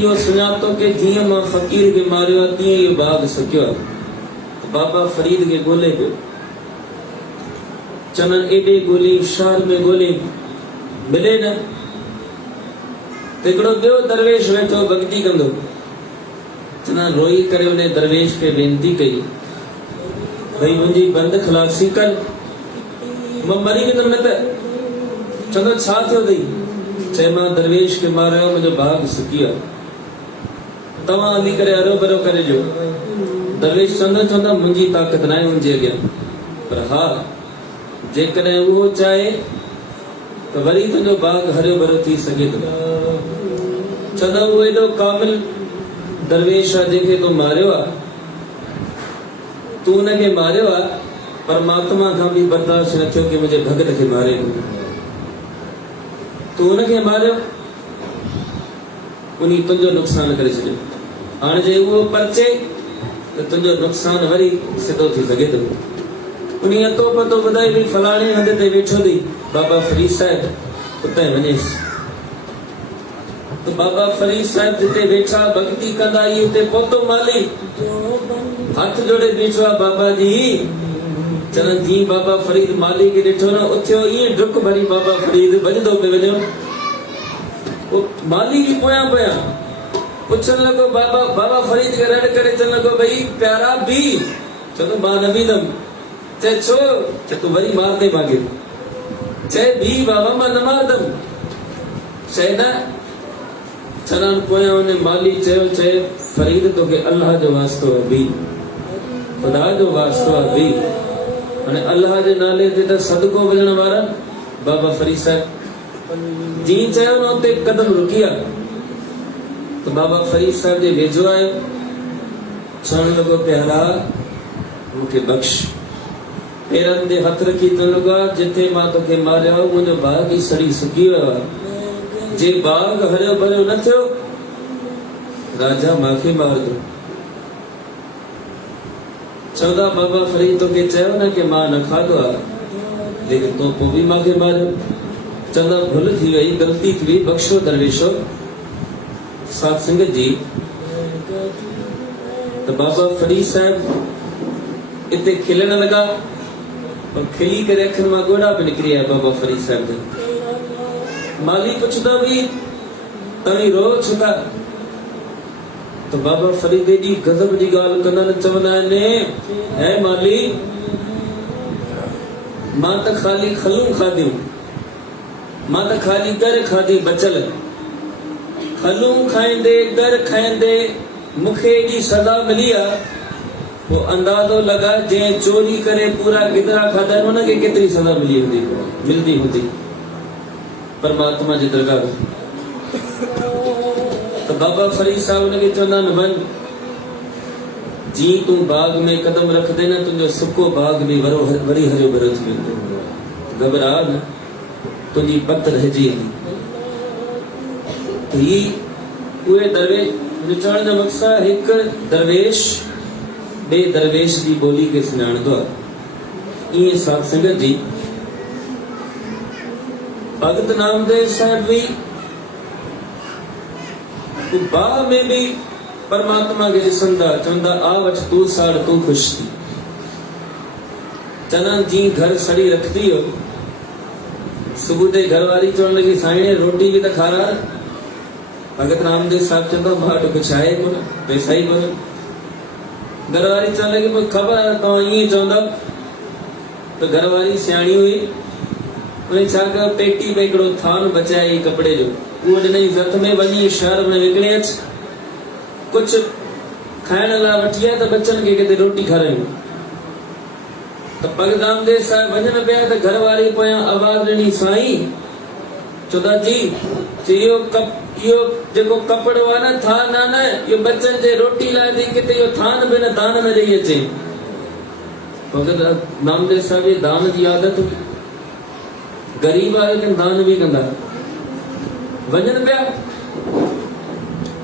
इहो सुञातो के जीअं मां फ़कीर खे मारियो आहे तीअं इहो बाग सकियो आहे बाबा फरीद खे ॻोल्हे पियो चवंदा एॾे ॻोल्ही शहर में ॻोल्ही मिले न हिकिड़ो ॿियो दरवेश वेठो भक्ति कंदो चवंदा रोई करे उन दरवेश खे वेनती कई भई मुंहिंजी बंदि खलासी कर मां मरी वेंदुमि न त चवंदो छा थियो अथई चए मां दरवेश खे मारियो मुंहिंजो बाग सुकी आहे तव्हां हली करे हरो भरो करे ॾियो दरवेश चवंदा मुंहिंजी ताक़त न आहे हुनजे अॻियां पर हा जेकॾहिं उहो चाहे त वरी तुंहिंजो बाग हरियो भरो थी सघे थो चवंदा उहो एॾो कामिल दरवेश आ जेके तो मारियो आ, तू उनखे मारियो आ, परमात्मा खां बि बर्दाश्त न थियो कि मुंहिंजे भगत खे मारे, तू उनखे मारियो, उनी तुंहिंजो नुक़सान करे छॾियो। हाणे जे उहो परचे त तुंहिंजो नुक़सान वरी सिधो थी सघे थो। उनी अतो पतो ॿुधाए भई फलाणे हंधि ते वेठो अथई बाबा फरीद साहिब, उते वञेसि। तो बाबा फरीद साहिब जिते वेठा भक्ति कंदा ई उते पहुतो माली, हथ जोड़े बीठो आहे बाबा जी। चवनि जी बाबा फरीद माली खे ॾिठो न, उथियो ईअं डुक भरी बाबा फरीद भॼंदो पियो वञो। वो माली की पोयां पोयां पुछण लॻो बाबा फरीद खे रड़ करे चवण लॻो भई प्यारा बी। चवंदो मां न बींदमि। चए छो? चए तूं वरी मार दे मांखे। चए बी बाबा मां न मारदमि। चए न। चवनि पोयां उन माली चयो, चए फरीद तोखे अल्लाह जो वास्तो आहे बी, ख़ुदा जो वास्तो आहे बी। हाणे अल्लाह जे नाले ते त सदको वञण वारा बाबा फरीद साहिब जी चयो न उते कदम रुकी आहे। तो बाबा फरीद साहिब जे वेझो आयो, चवण लॻो प्यारा मूंखे बख़्श। पेरनि ते हथ रखी चवण लॻो जिथे मां तोखे मारियो मुंहिंजो बाग ई सड़ी सुकी वियो आहे। जे बाग हरियो भरियो न थियो राजा मांखे मारदो। चवंदा बाबा फरीद तोखे चयो न कि मां न खाधो आहे, लेकिन तो पोइ बि मांखे मारियो। चवंदा भुल थी वई, ग़लती थी वई, बख़्शो दरवेशो। साध संगत जी, तो बाबा फरीद साहिब इते खिलण लगा, और खिली करे अखियुनि मां ॻोढ़ा बि निकिरी आया बाबा फरीद साहिब जा। माली पुछंदा भी तव्हीं रो छो था? तो बाबा फरीद जी गज़ब जी ॻाल्हि कंदा न, चवंदा आहिनि है माली मां त ख़ाली खलूं खाधियूं, मां त ख़ाली गर खाधी बचल। खलूं खाईंदे गर खाईंदे मूंखे एॾी सज़ा मिली आहे, वो अंदाज़ो लगा जंहिं चोरी करे पूरा गिदरा खाधा आहिनि हुनखे केतिरी सज़ा मिलंदी हूंदी परमात्मा जी दरगाह। तो बाबा फरीद साहब उनखे चवंदा आहिनि वञ, जी तूं बाग में कदम रखदे न तुंहिंजो सुको बाग बि वरी हरियो भरियो थी वेंदो। घबरा न, तुंहिंजी पत रहिजी वेंदी। तो ही उहे दरवेश चवण जो मक़सद हिकु दरवेश बे दरवेश की बोली के सुञाणंदो आहे। ईअं साध संगत जी भगत नामदेव साहिब भी बाह में भी परमात्मा के ॾिसंदा, चवंदा आ वठ तू साड़ तू खुश थी। चना जी घर सड़ी रखती हो, सुबह ते घरवारी चवण लगी साईं रोटी भी तो खारा। भगत नामदेव साहिब चवंदा मां वटि कुछ आहे कोन, पैसा ही कोन। घरवारी चवण लगी मूंखे ख़बर आहे तव्हां ईअं चवंदा। तो घरवारी सियाणी हुई, उन्हें छा कयो पेटी में हिकिड़ो थान बचाई कपिड़े जो, उहो ॾिनई हथ में वञी शहर में विकिणे अच, कुछ खाइण लाइ वठी आ त बच्चनि खे किथे रोटी खारायूं। त भगत नामदेव साहिब वञनि पिया त घरवारी पोयां आवाज़ ॾिनी साईं। चवंदा जी इहो जेको कपिड़ो आहे न थान आहे न, इहो बच्चनि जे रोटी लाइ थी, किथे इहो थान बि न दान में ॾेई अचे। भगत नामदेव साहिब जी दान जी आदत हुई, गरीब आहे लेकिन दान भी कंदा। वञनि पिया,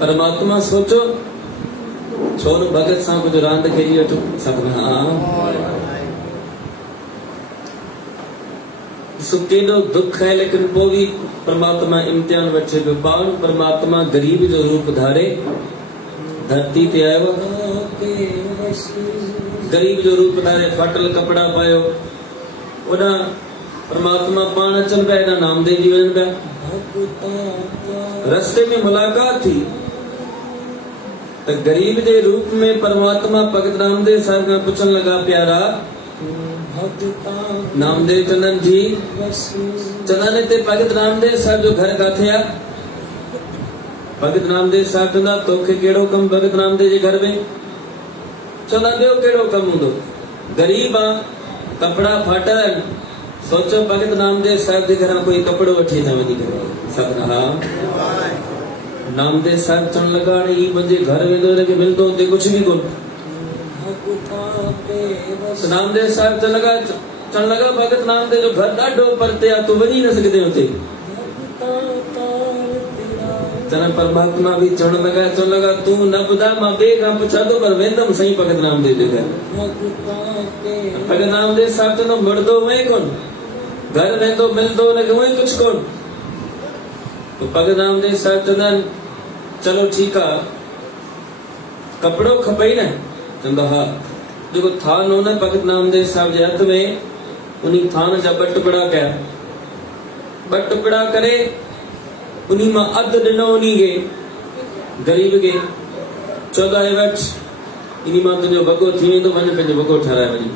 परमात्मा सोचो छो न भगत सां कुछ रांदि खेली वठो। केॾो दुख है, लेकिन पोइ भी परमात्मा इम्तिहान वठे पियो। पाण परमात्मा गरीब जो रूप धारे धरती ते आयो, गरीब जो रूप धारे फाटल कपड़ा पायो। ओॾा परमात्मा पाण अचनि पिया, एॾा नामदेव जी वञनि पिया। रस्ते में मुलाकात थी तो गरीब के रूप में परमात्मा भगत नामदेव साहब का पूछन लगा प्यारा नामदेव चंदन जी चंदन ते भगत नामदेव साहब जो घर काथे आ? भगत नामदेव साहब चंदा तोखे केड़ो कम भगत नामदेव जे घर में? चंदा ॿियो केड़ो कम हूंदो, गरीब आ, कपड़ा फाटल। सोचो भगत नामदेव साहब जे घर कोई कपड़ो वठी था वञी करे सघना। हा नामदेव साहब चढ़ लगा ने ई बजे घर वेंदो ने के मिलदो ते कुछ भी कोन। तो नामदेव साहब चढ़ लगा भगत नामदेव जो घर ॾाढो परते आ तू वञी न सघंदे हुते। तन परमात्मा भी चढ़ लगा तू न ॿुधा मां ॿिए खां पुछां थो पर वेंदमि सही भगत नामदेव जे घर। भगत नामदेव साहब चवंदो मुड़दो वए कोन, घर वेंदो मिलंदो हुनखे उहे कुछ कोन। तो भगत नामदेव साहब चवंदा आहिनि चलो ठीकु आहे, कपिड़ो खपई न? चवंदो हा। जेको थान हो न भगत नामदेव साहब जे हथ में, उन थान जा ॿ टुकड़ा कया, ॿ टुकड़ा करे उन्ही मां अधु ॾिनो उन्ही खे ग़रीब खे, चवंदा वठ इन्ही मां तुंहिंजो वॻो थी वेंदो, वञ पंहिंजो वॻो ठाराए वञी।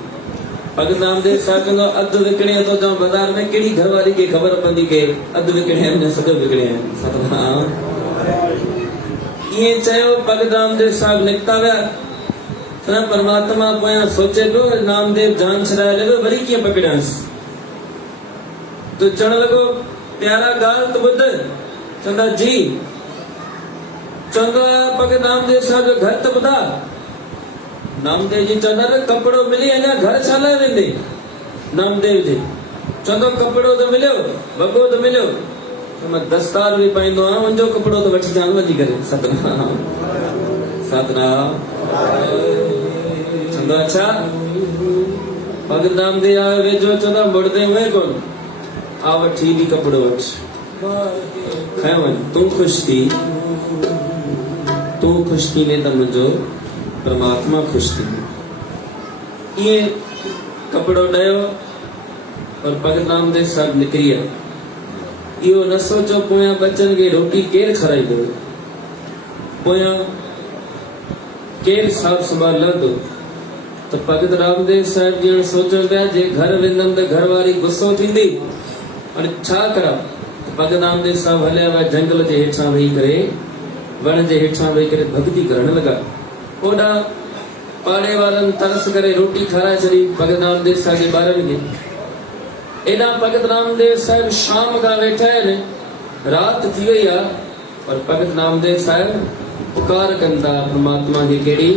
भगत नामदेव साहब चवंदो अधु विकिणे थो चवां बाज़ार में, कहिड़ी घरवारी खे ख़बर पवंदी के अधु विकिणे आहिनि सॼो विकिणे आहिनि। सतनाम। ईअं चयो भगत रामदेव साहब निकिता विया। परमात्मा पोयां सोचे पियो नामदेव जान छॾाए लॻो, वरी कीअं पकड़ियांसि। तो चवण लॻो प्यारा ॻाल्हि त ॿुध। चवंदा जी। चवंदो भगत नामदेव साहब जो घर त ॿुधा। नामदेव जी चवंदा कपिड़ो मिली अञा घर छा लाइ वेंदे? नामदेव जी चवंदो कपिड़ो त मिलियो, वॻो त मिलियो, मां दस्तार बि पाईंदो आहियां, मुंहिंजो कपिड़ो त वठी अचां वञी करे। सतनाम सतनाम। चवंदो अच्छा। भगत नामदेव आयो वेझो, चवंदा मुड़दे हुए कोन, आ वठी बि कपिड़ो वठ, खयो वञ, तूं ख़ुशि थी, तूं ख़ुशि थींदे त मुंहिंजो परमात्मा ख़ुशि थींदो। इएं कपिड़ो ॾियो और भगत नामदेव साहब निकिरी विया। इहो न सोचो पोयां बच्चन खे रोटी केरु खाराईंदो, पोयां केरु साफ संभाल लहंदो। तो भगत रामदेव साहब जी सोचो पिया जे घर वेंदमि त घर वारी गुस्सो थींदी, हाणे छा करा। भगत रामदेव साहब हलिया विया जंगल जे हेठां वेही करे, वण जे हेठां वेही करे भक्ति करण लॻा। ओॾा पाड़े वारनि तरस करे रोटी खाराए छॾी भगत रामदेव साहब जे ॿारनि खे। एॾा भगत रामदेव साहब शाम खां वेठा आहिनि, राति थी वई आहे, और भगत नामदेव साहब पुकार कनि था परमात्मा खे। कहिड़ी?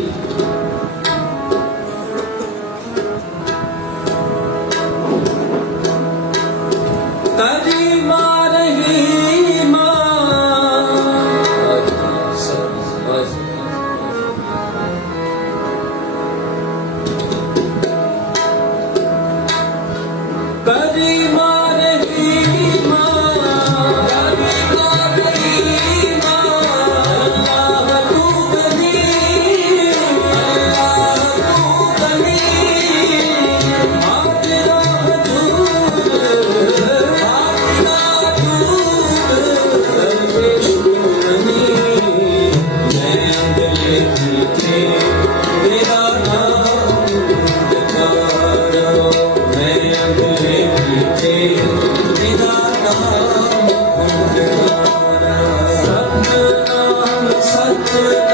सतनाम सतनाम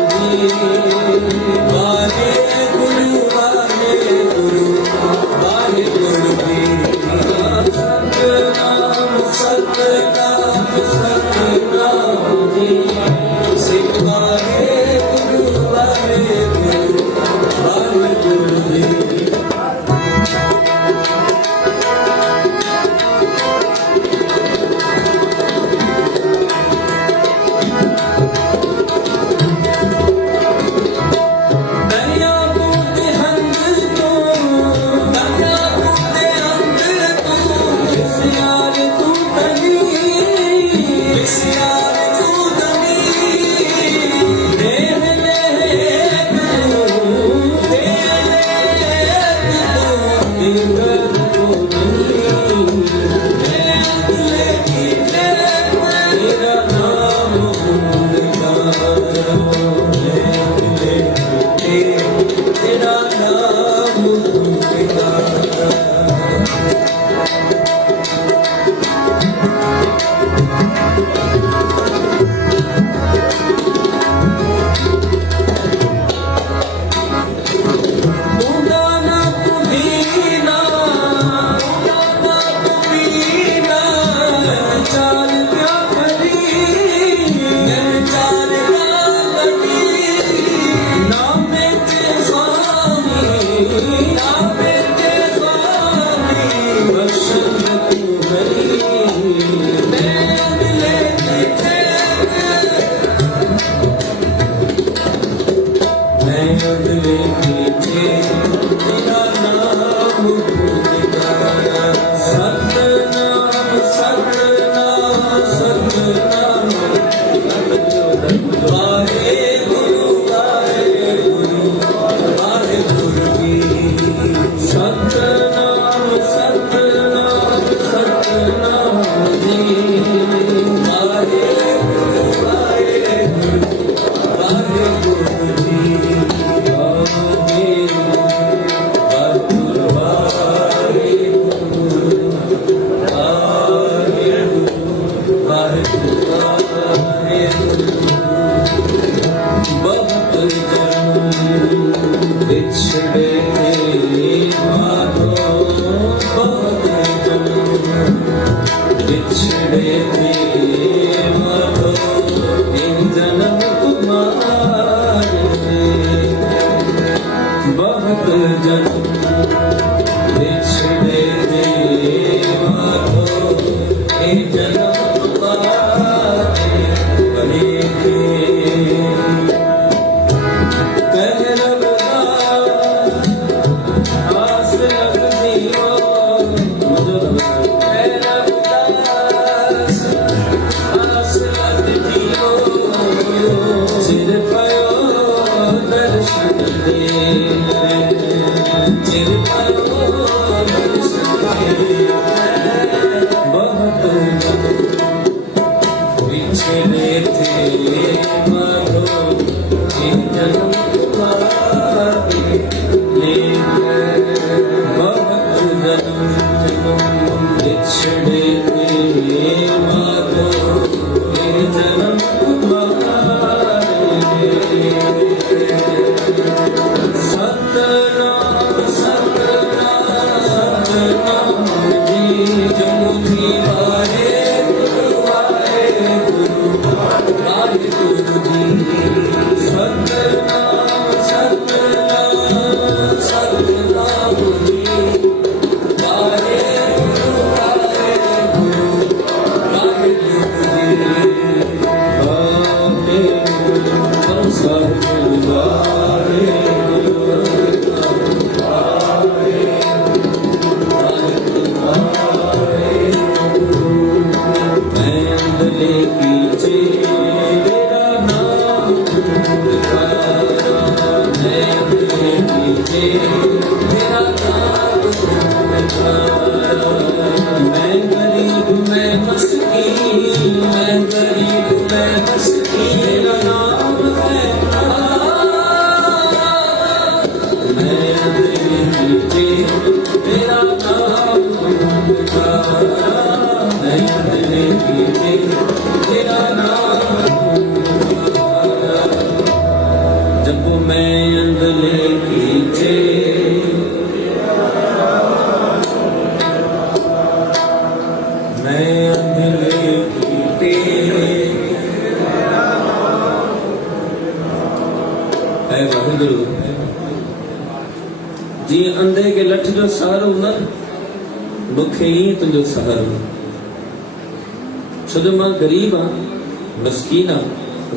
जी। मैं अगले कीजे तेरा नाम पुकारा। सतनाम सतनाम सतनाम वाहे गुरु जी। सतनाम सतनाम सतनाम जी। वाहे गुरु जी। बिछड़े माधो बहुत जन्म, बिछड़े माधो जन्म तुम्हारे बहुत जन्म, बिछड़े माधो जन्म तुम्हारे बने के। जी अंधे के लठ जो सहारो न दुखे ही तुझो सहारो। छो मां गरीब हाँ मस्कीन हाँ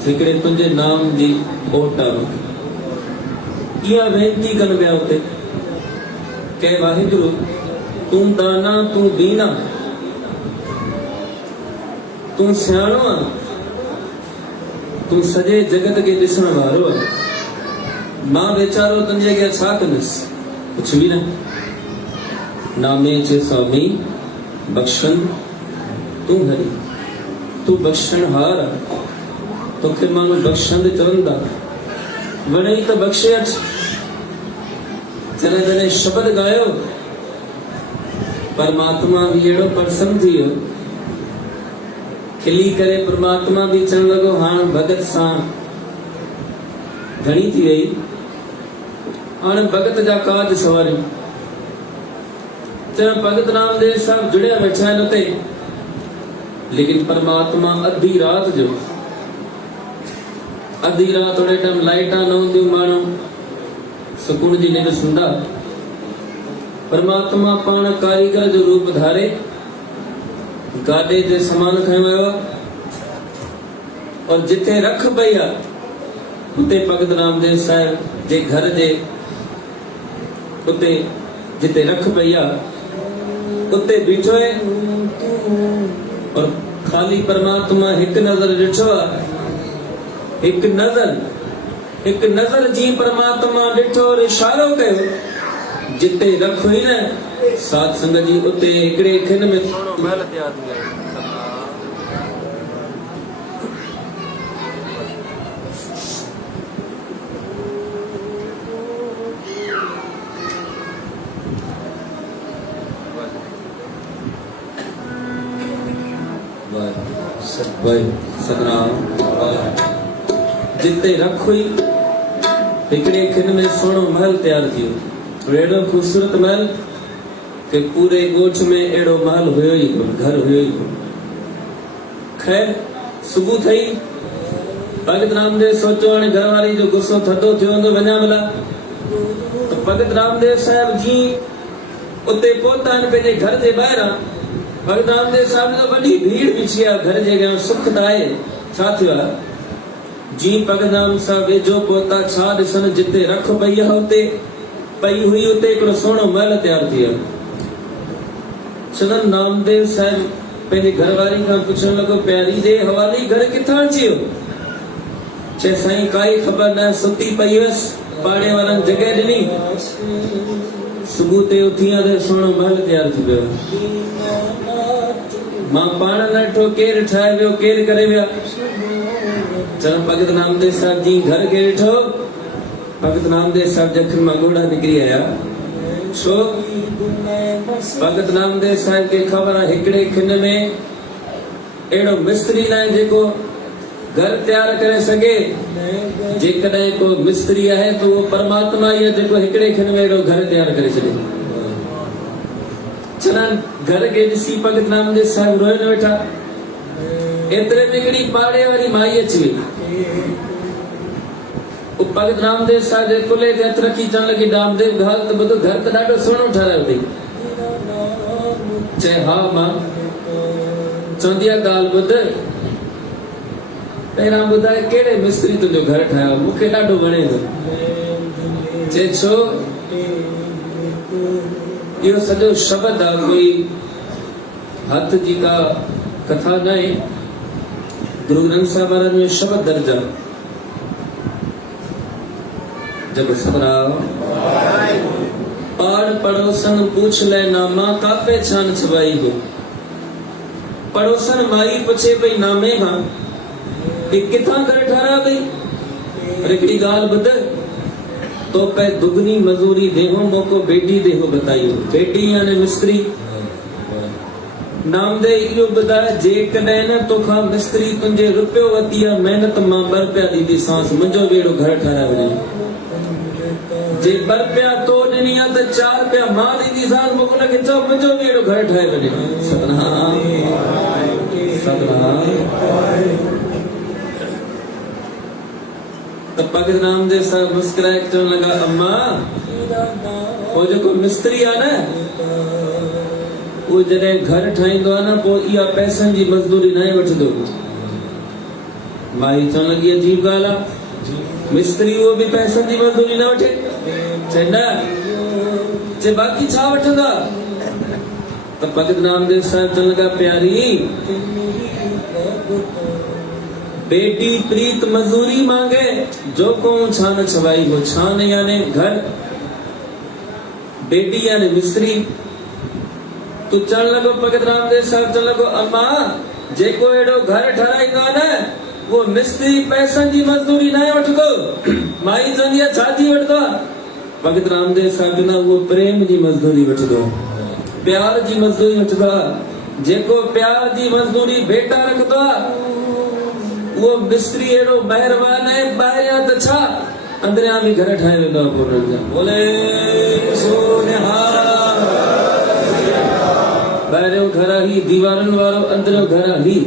फिकड़े तुझे नाम जी ओट इहा बेनती कन पिया उते के वाहिगुरु तू दाना तू दीना तू सियाणो आ तू सजे जगत के ॾिसण वारो आ। मां बेचारो तुंहिंजे अॻियां छा कंदुसि कुछ भी न। नामे चे स्वामी बख्शन तू हरी तू बख्शण हार तोखे माण्हू बख्शंद चवंदा वणे त बख्शे अच। जॾहिं जॾहिं शब्द गायो परमात्मा भी अहिड़ो प्रसन्न थी वियो खिली करे परमात्मा भी चवण लॻो हाणे भगत सां घणी थी वई हाणे भगत जा काज सवारियूं। चवण भगत नामदेव साहब जुड़िया वेठा आहिनि उते लेकिन परमात्मा अधी रात जो अधी रात ओड़े टाइम लाइटा न हूंदियूं माण्हू सुकून जी निंड सुंदा। परमात्मा पाण कारीगर जो रूप धारे गाॾे ते सामान खयो वियो और जिथे रख पई आहे उते भगत रामदेव साहिब जे घर जे उते जिते रख पई उते बीठो है और खाली परमात्मा एक नजर ॾिठो आहे। एक नजर जी परमात्मा ॾिठो और इशारो कयो जिते रख हुई न साध संगत जी उते हिकिड़े खिन में महल तैयार थी वियो। जिते रख हुई हिकड़े खिन में सोनो महल तैयार थियो। एड़ो खूबसूरत महल के पूरे गोठ में एड़ो महल हुयो ही घर हुयो ही। खैर सुबह थई भगत रामदेव सोचो हाणे घरवारी जो गुस्सो थधो थियो हूंदो वञा भला। तो भगत रामदेव साहिब जी उते पहुता आहिनि पंहिंजे घर जे ॿाहिरां। भगत रामदेव साहिब जो वॾी भीड़ बीठी आहे घर जे अॻियां। सुख त आहे छा थियो आहे जी भगत राम साहिब वेझो पहुता छा ॾिसनि जिते रख पई आहे उते पई हुई उते हिकिड़ो सुहिणो महल तैयार थी वियो। चवनि नामदेव साहिब पंहिंजे घरवारी खां पुछण लॻो प्यारी जे हवाली घर किथां अची वियो। चए साईं काई ख़बर न सुती पई हुयसि पाड़े वारनि जॻह ॾिनी सुबुह ते उथी आहे त सुहिणो महल तैयार थी पियो। मां पाण न ॾिठो केरु ठाहे वियो केरु करे विया। चवनि भगत रामदेव साहिब जी घर खे ॾिठो। भगत रामदेव साहिब जे अखियुनि मां ॻोढ़ा निकिरी आया। छो भगत रामदेव साहिब खे ख़बर आहे हिकिड़े खिन में अहिड़ो मिस्त्री न आहे जेको घर तैयार करे सघे। जेकॾहिं को मिस्त्री आहे त उहो परमात्मा ई आहे जेको हिकिड़े खिन में अहिड़ो घर तैयार करे छॾे। चवनि घर खे ॾिसी भगत रामदेव साहिब रोइण वेठा। एतिरे में हिकिड़ी पाड़े वारी माई अची वई। भगत रामदेव साहिब जे कुल्हे ते हथ रखी चवण लॻी रामदेव ॻाल्हि त ॿुधो घर त ॾाढो सुहिणो ठाहिरायो अथई। चए हा मां। चवंदी आहे ॻाल्हि ॿुध पहिरां ॿुधाए कहिड़े मिस्त्री तुंहिंजो घर ठाहियो मूंखे ॾाढो वणे थो। चए छो इहो सॼो शब्द आहे कोई हथ जी का कथा न आहे। गुरु ग्रंथ साहिब महाराज में शब्द दर्ज आहे। जब सतराम पाड़ पड़ोसन पूछ ले नामा कापे छान छवाई हो। पड़ोसन माई पुछे पई नामे खां कि किथां घर ठारा भई। और हिकिड़ी ॻाल्हि ॿुध तो पे दुगनी मजूरी देहो मोको बेटी देहो बताइयो। बेटी यानी मिस्त्री। नामदेव इहो ॿुधाए जेकॾहिं न तोखां मिस्त्री तुंहिंजे रुपयो वती आहे महिनत मां ॿ रुपया ॾींदी सांस मुंहिंजो बि अहिड़ो घर ठाराए वञे। जे ॿ रुपया तो ॾिनी आहे त 4 रुपया मां ॾींदी सांस मूंखे लॻे चओ मुंहिंजो बि अहिड़ो घर ठाहे वञे। सतनाम सतनाम। त भगत रामदेव साहिब मुस्कुराए चवण लॻा अम्मा उहो जेको मिस्त्री आहे न वो जॾहिं घर ठाहींदो आहे न पोइ इहा पैसनि जी मज़दूरी न वठंदो। माई चवण लॻी अजीब ॻाल्हि आहे मिस्त्री उहो बि पैसनि जी मज़दूरी न वठे। चए न चए बाक़ी छा वठंदा। त भगत रामदेव साहिब चवण लॻा प्यारी बेटी प्रीत मजदूरी मांगे जो को छान छवाई हो। छान यानी घर बेटी यानी मिस्त्री। तू चढ़ लॻो भगत रामदेव साहिब चवण लॻो अम्मा जेको एॾो घर ठाराईंदो आहे न वो मिस्त्री पैसनि जी मज़दूरी न वठंदो। माई चवंदी आहे छाजी वठंदो आहे। भगत रामदेव साहिब चवंदा उहो प्रेम जी मज़दूरी वठंदो प्यार जी मज़दूरी वठंदो आहे। जेको प्यार जी मज़दूरी बेटा रखंदो आहे उहो मिस्त्री एॾो महिरबान आहे ॿाहिरियां त छा अंदरियां बि घर ठाहे वेंदो आहे। पोइ जा बोले सोनिहार ॿाहिरियों घर ही दीवारनि वारो अंदरियों घर ही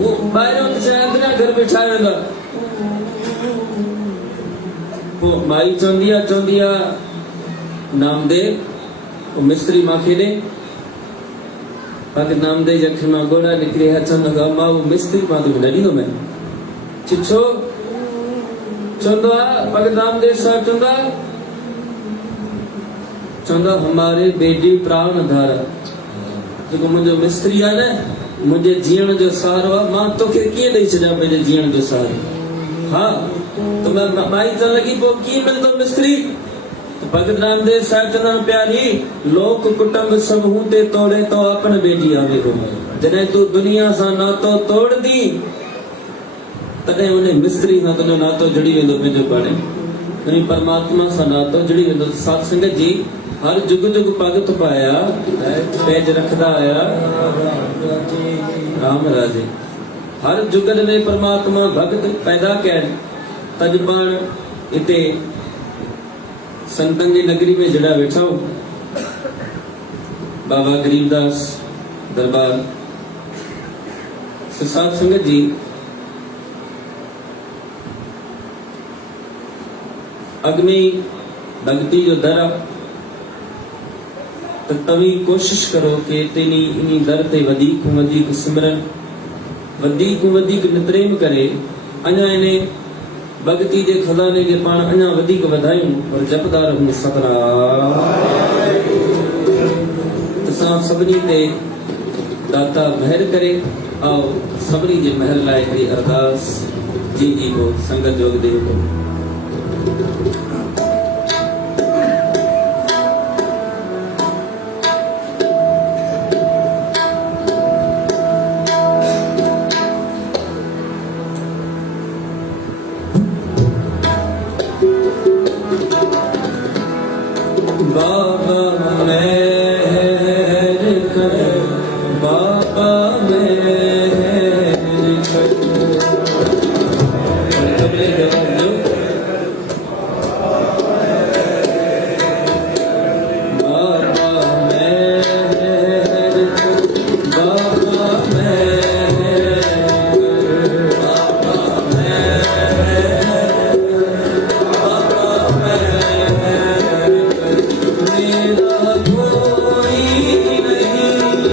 वो ॿाहिरियों त छा अंदरियां घर बि ठाहे वेंदो आहे। पोइ माई चवंदी आहे नामदेव मिस्त्री मांखे ॾे। भगत नामदेव जे अखियुनि मां ॻोढ़ा निकिरी चवण लॻा मां उहो मिस्त्री मां तोखे न ॾींदो मैं। छो चंदा भगत रामदेव साहब चंदा हमारे बेटी प्राण धारा जो मुझे मिस्त्री है ना मुझे जीण जो सहारो आहे मां तोखे कीअं ॾेई छॾियां पंहिंजे जीअण जो सहारो हाँ तो मैं माई चवण लॻी पोइ कीअं मिलंदो मिस्त्री तो भगत रामदेव साहिब चवंदा प्यारी लोक कुटुंब सब हूं ते तोड़े तो अपन बेटी आवे को जॾहिं तूं दुनिया सां नातो तोड़दी तॾहिं उन मिस्त्री सां तुंहिंजो नातो जुड़ी वेंदो पंहिंजो पाणे उन परमात्मा सां नातो जुड़ी वेंदो साध संगत जी हर जुग जुग भगत पाया पैज रखदा आया राम राजे हर जुगत में परमात्मा भगत पैदा कयनि तज पाण इते संतन जी नगरी में जड़ा वेठा हो बाबा गरीबदास दरबार साध संगत जी अग्नि भक्ति जो दर तो तभी कोशिश करो कि तेनी इन्हीं दर ते वधीक वधीक सिमरन वधीक वधीक नितरेम करे अञा इने भक्ति जे खजाने के पाण अञा वधीक वधायूं और जपदा रहूं सतनाम तसां सभिनी ते दाता महर करे आओ सभिनी जे महर लाइ हिकिड़ी अरदास जी जी को संगत जोग देव को बाबा मेहर कर बाबा मेहर कर बाबा मेहर कर बाबा मेहर बाबा मेरा कोई नहीं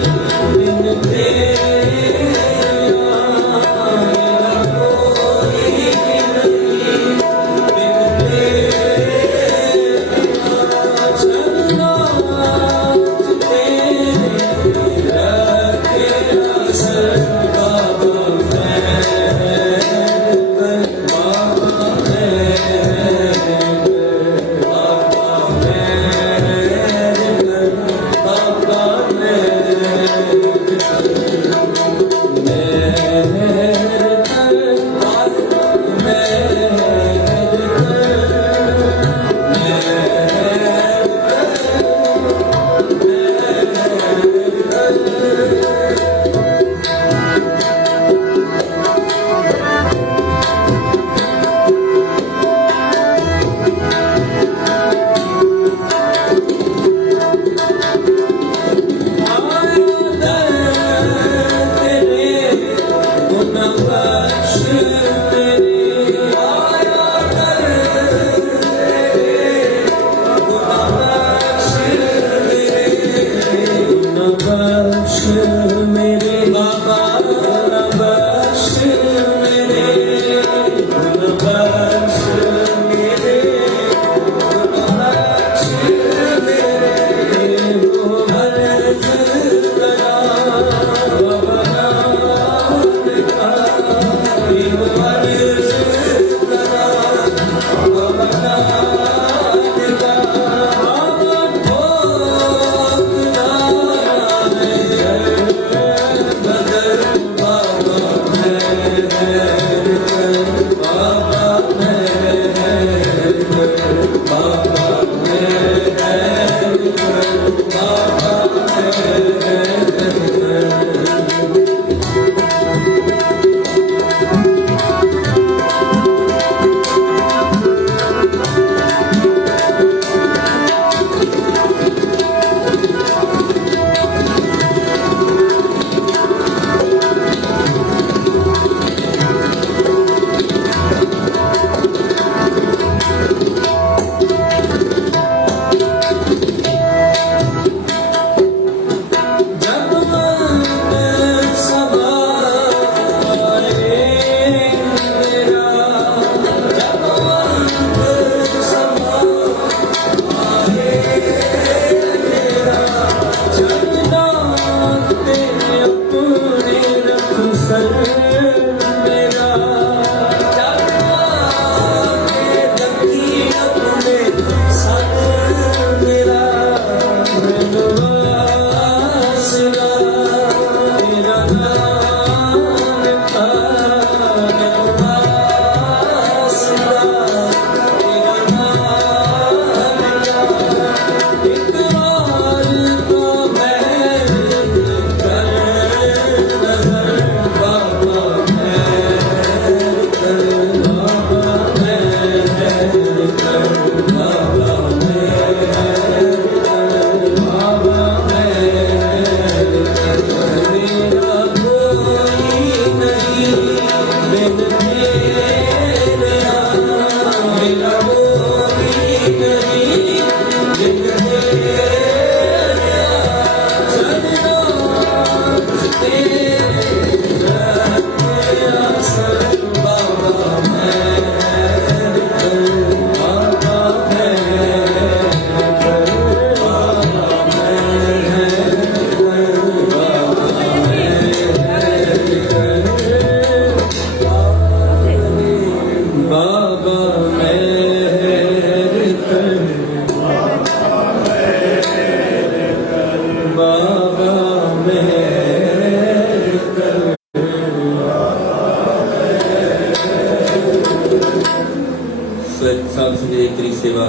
सेवा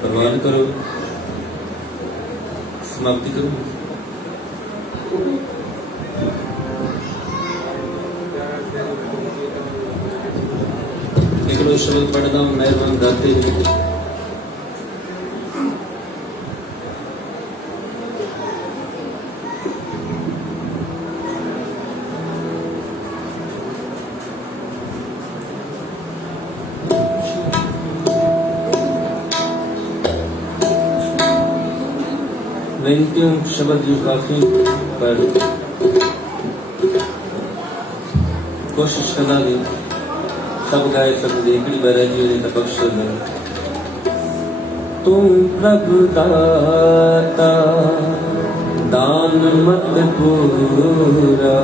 प्रवान करो, समाप्ति करो। एक शब्द पढ़ना मेहरबान दाते शब्द जो काफी पर कोशिश करना दी सब गाए सब देखनी बैराजी ने बख्श दे। तू प्रभु दाता दान मत पूरा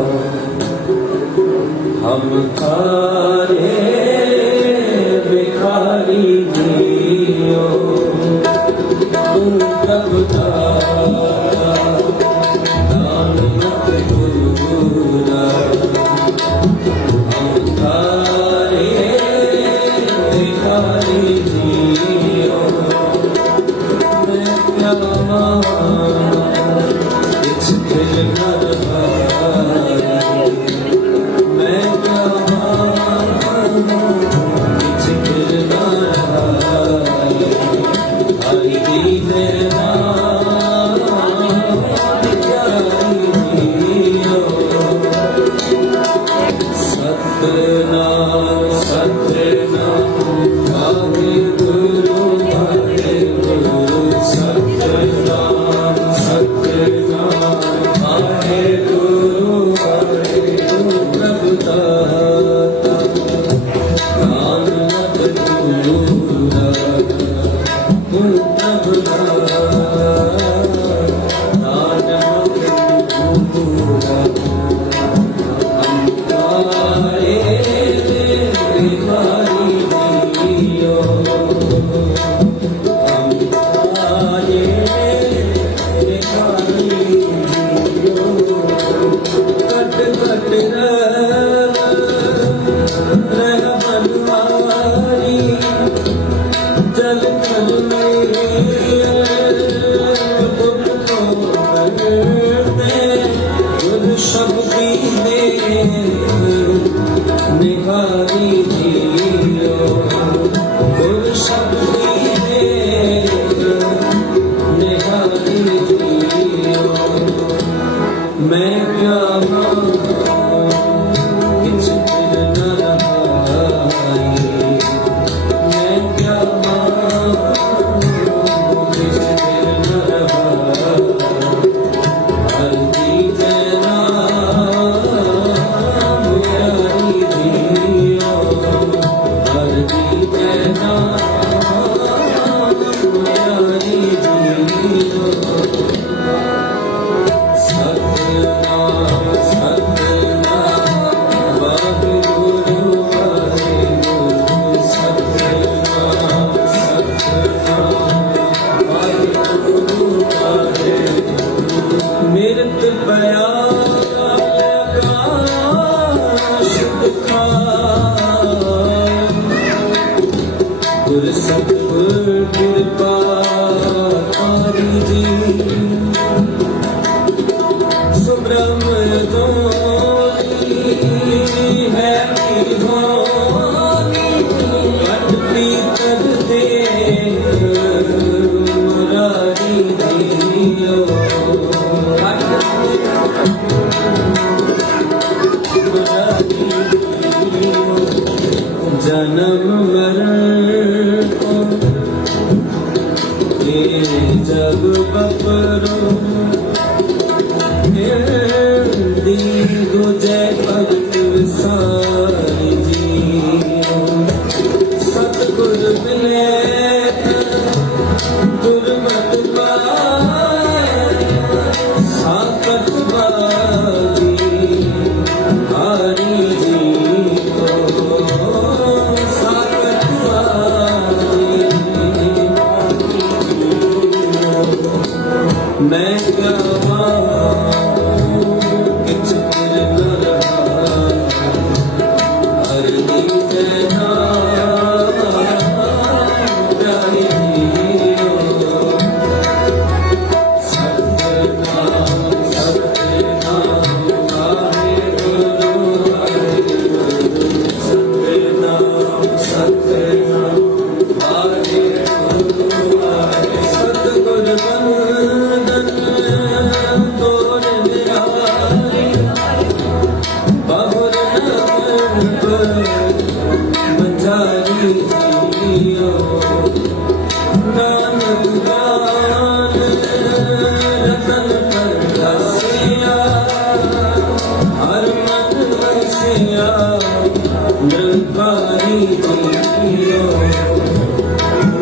हम थारे भिखारी जियो। तू प्रभु जन्म मरण जग बपरो दी गुजै भगत सारी जी सतगुर मिले गुरमत पाए साकत बाजी हरि जी साकत बाजी मैं गावा किच फिर न रहा हर दी जैना प्यारी जियो सतनाम सतनाम वाहेगुरु वाहेगुरु सतनाम सतनाम वाहेगुरु वाहेगुरु सतगुर बंदन तोर निरारी बहुर बंजारी जियो नानक गान रतन पर रसिया हर मन रसिया निरंकारी जियो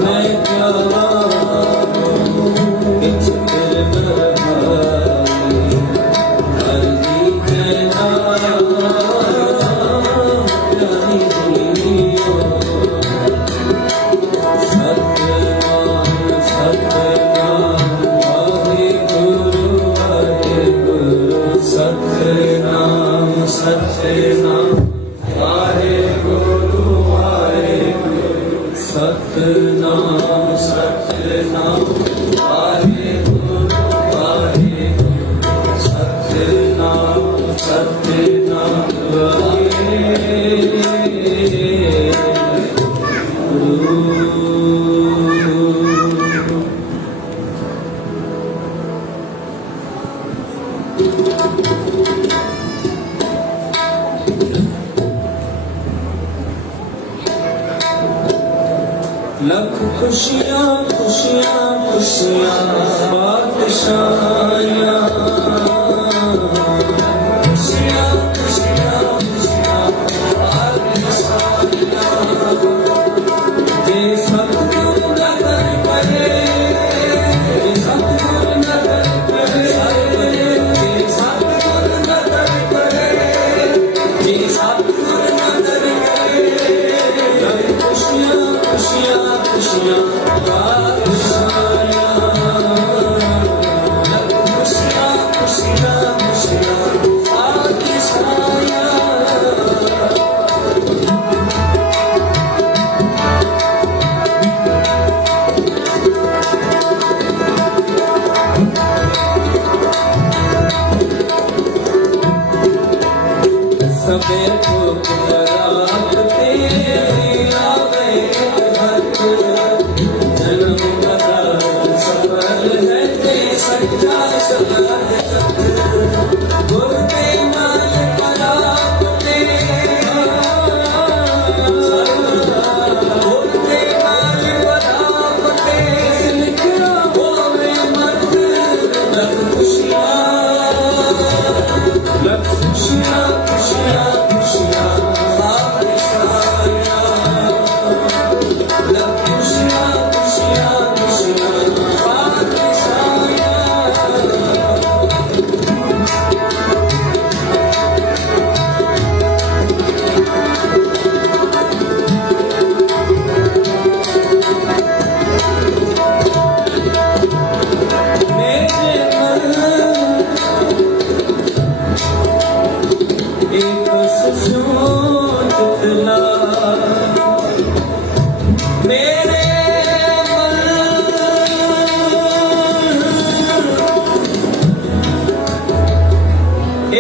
मैं क्या किछ फिर न रहाई हर दी जैना प्यारी जियो सतनाम सतनाम वाहेगुरु वाहेगुरु सतनाम सतनाम वाहेगुरु वाहेगुरु सतनाम सतनाम वाहेगुरु वाहेगुरु सतनाम सतनाम वाहेगुरु लख खुशियाँ खुशियाँ खुशियाँ बादशाहियाँ खुशियाँ खुशियाँ खुशियाँ बादशाहियाँ जे सतगुरु नगर करे जे सतगुरु नगर करे जे सतगुरु नगर करे जे सतगुरु नगर करे लख खुशियाँ खुशियाँ खुशियाँ बादशाहियाँ लख खुशियाँ खुशियाँ खुशियाँ बादशाहियाँ सबे को रात तेरी आवे भक्त जन्म कथा सफल है ते सच्चा सलाह गुर के नाल पराप ते गुर के नाल पराप ते लिखा होवे मत लख खुशियाँ खुशियाँ खुशियाँ बादशाहियाँ लख खुशियाँ खुशियाँ खुशियाँ बादशाहियाँ मेरे मन एक सोचला मेरे मन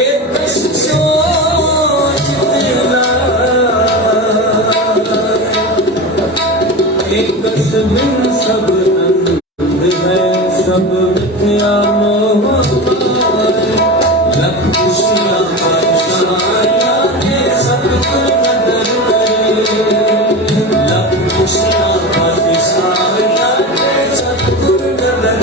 एक सोचला एक बिन सब नंद है सब मिथ्या मोह माया लख खुशियाँ बादशाहियाँ के सतगुर नगर करे लख खुशियाँ बादशाहियाँ के सतगुर नगर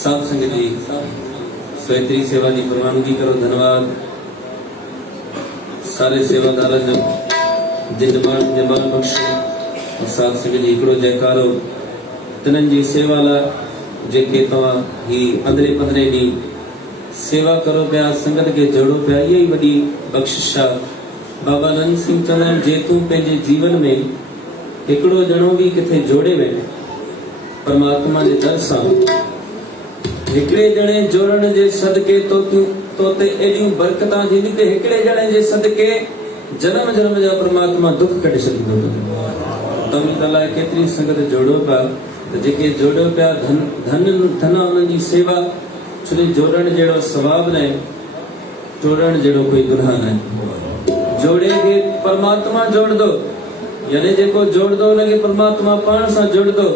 साध संगत जी स्वैतरी सेवा की प्रवानगी करो। धन्यवाद सारे सेवादार जो जिंदमान जमाल बख्शो। और साध संगत जी हिकिड़ो जयकारो तिन्हनि जी सेवा लाइ जेके तव्हां ही 15 ॾींहं सेवा करो पिया, संगत के जोड़ो पिया। इहा ई वॾी बख़्शिश आहे। बाबा नानक सिंह चवंदा आहिनि जे तूं पंहिंजे जीवन में हिकिड़ो ॼणो बि किथे जोड़े वञ परमात्मा जे दर सां, हिकिड़े ॼणे जोड़ण जे सदके तो ते एॾियूं बरकतां थींदियूं कि हिकिड़े ॼणे जे सदके जन्म जन्म जा परमात्मा दुख कटे छॾींदो। तव्हां ताला केतिरी संगत जोड़ो पिया, त जेके जोड़ियो पिया धन उन्हनि जी सेवा, छो जो जोड़ण जहिड़ो सवाबु न, टोड़ण जहिड़ो कोई गुनाह न। जोड़े खे परमात्मा जोड़दो, यानी जेको जोड़दो उनखे परमात्मा पाण सां जोड़दो।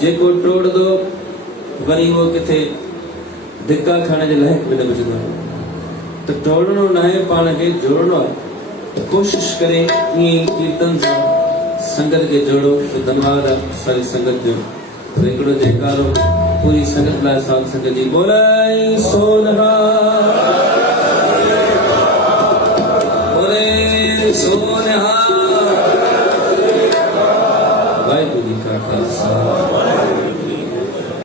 जेको टोड़दो वरी वो किथे धिका खाने जे लाइक़ बि न बचंदो। त टोड़णो न आहे, पाण खे जोड़णो आहे। कोशिश करे ईअं कीर्तन सां संगत के जोड़ो। तो धन्यवाद सारी संगत जो। तो हिकिड़ो जयकारो पूरी संगत लाइ साध संगत जी। बोले सोनहार, बोले सोनहार। वाहिगुरू जी का खालसा।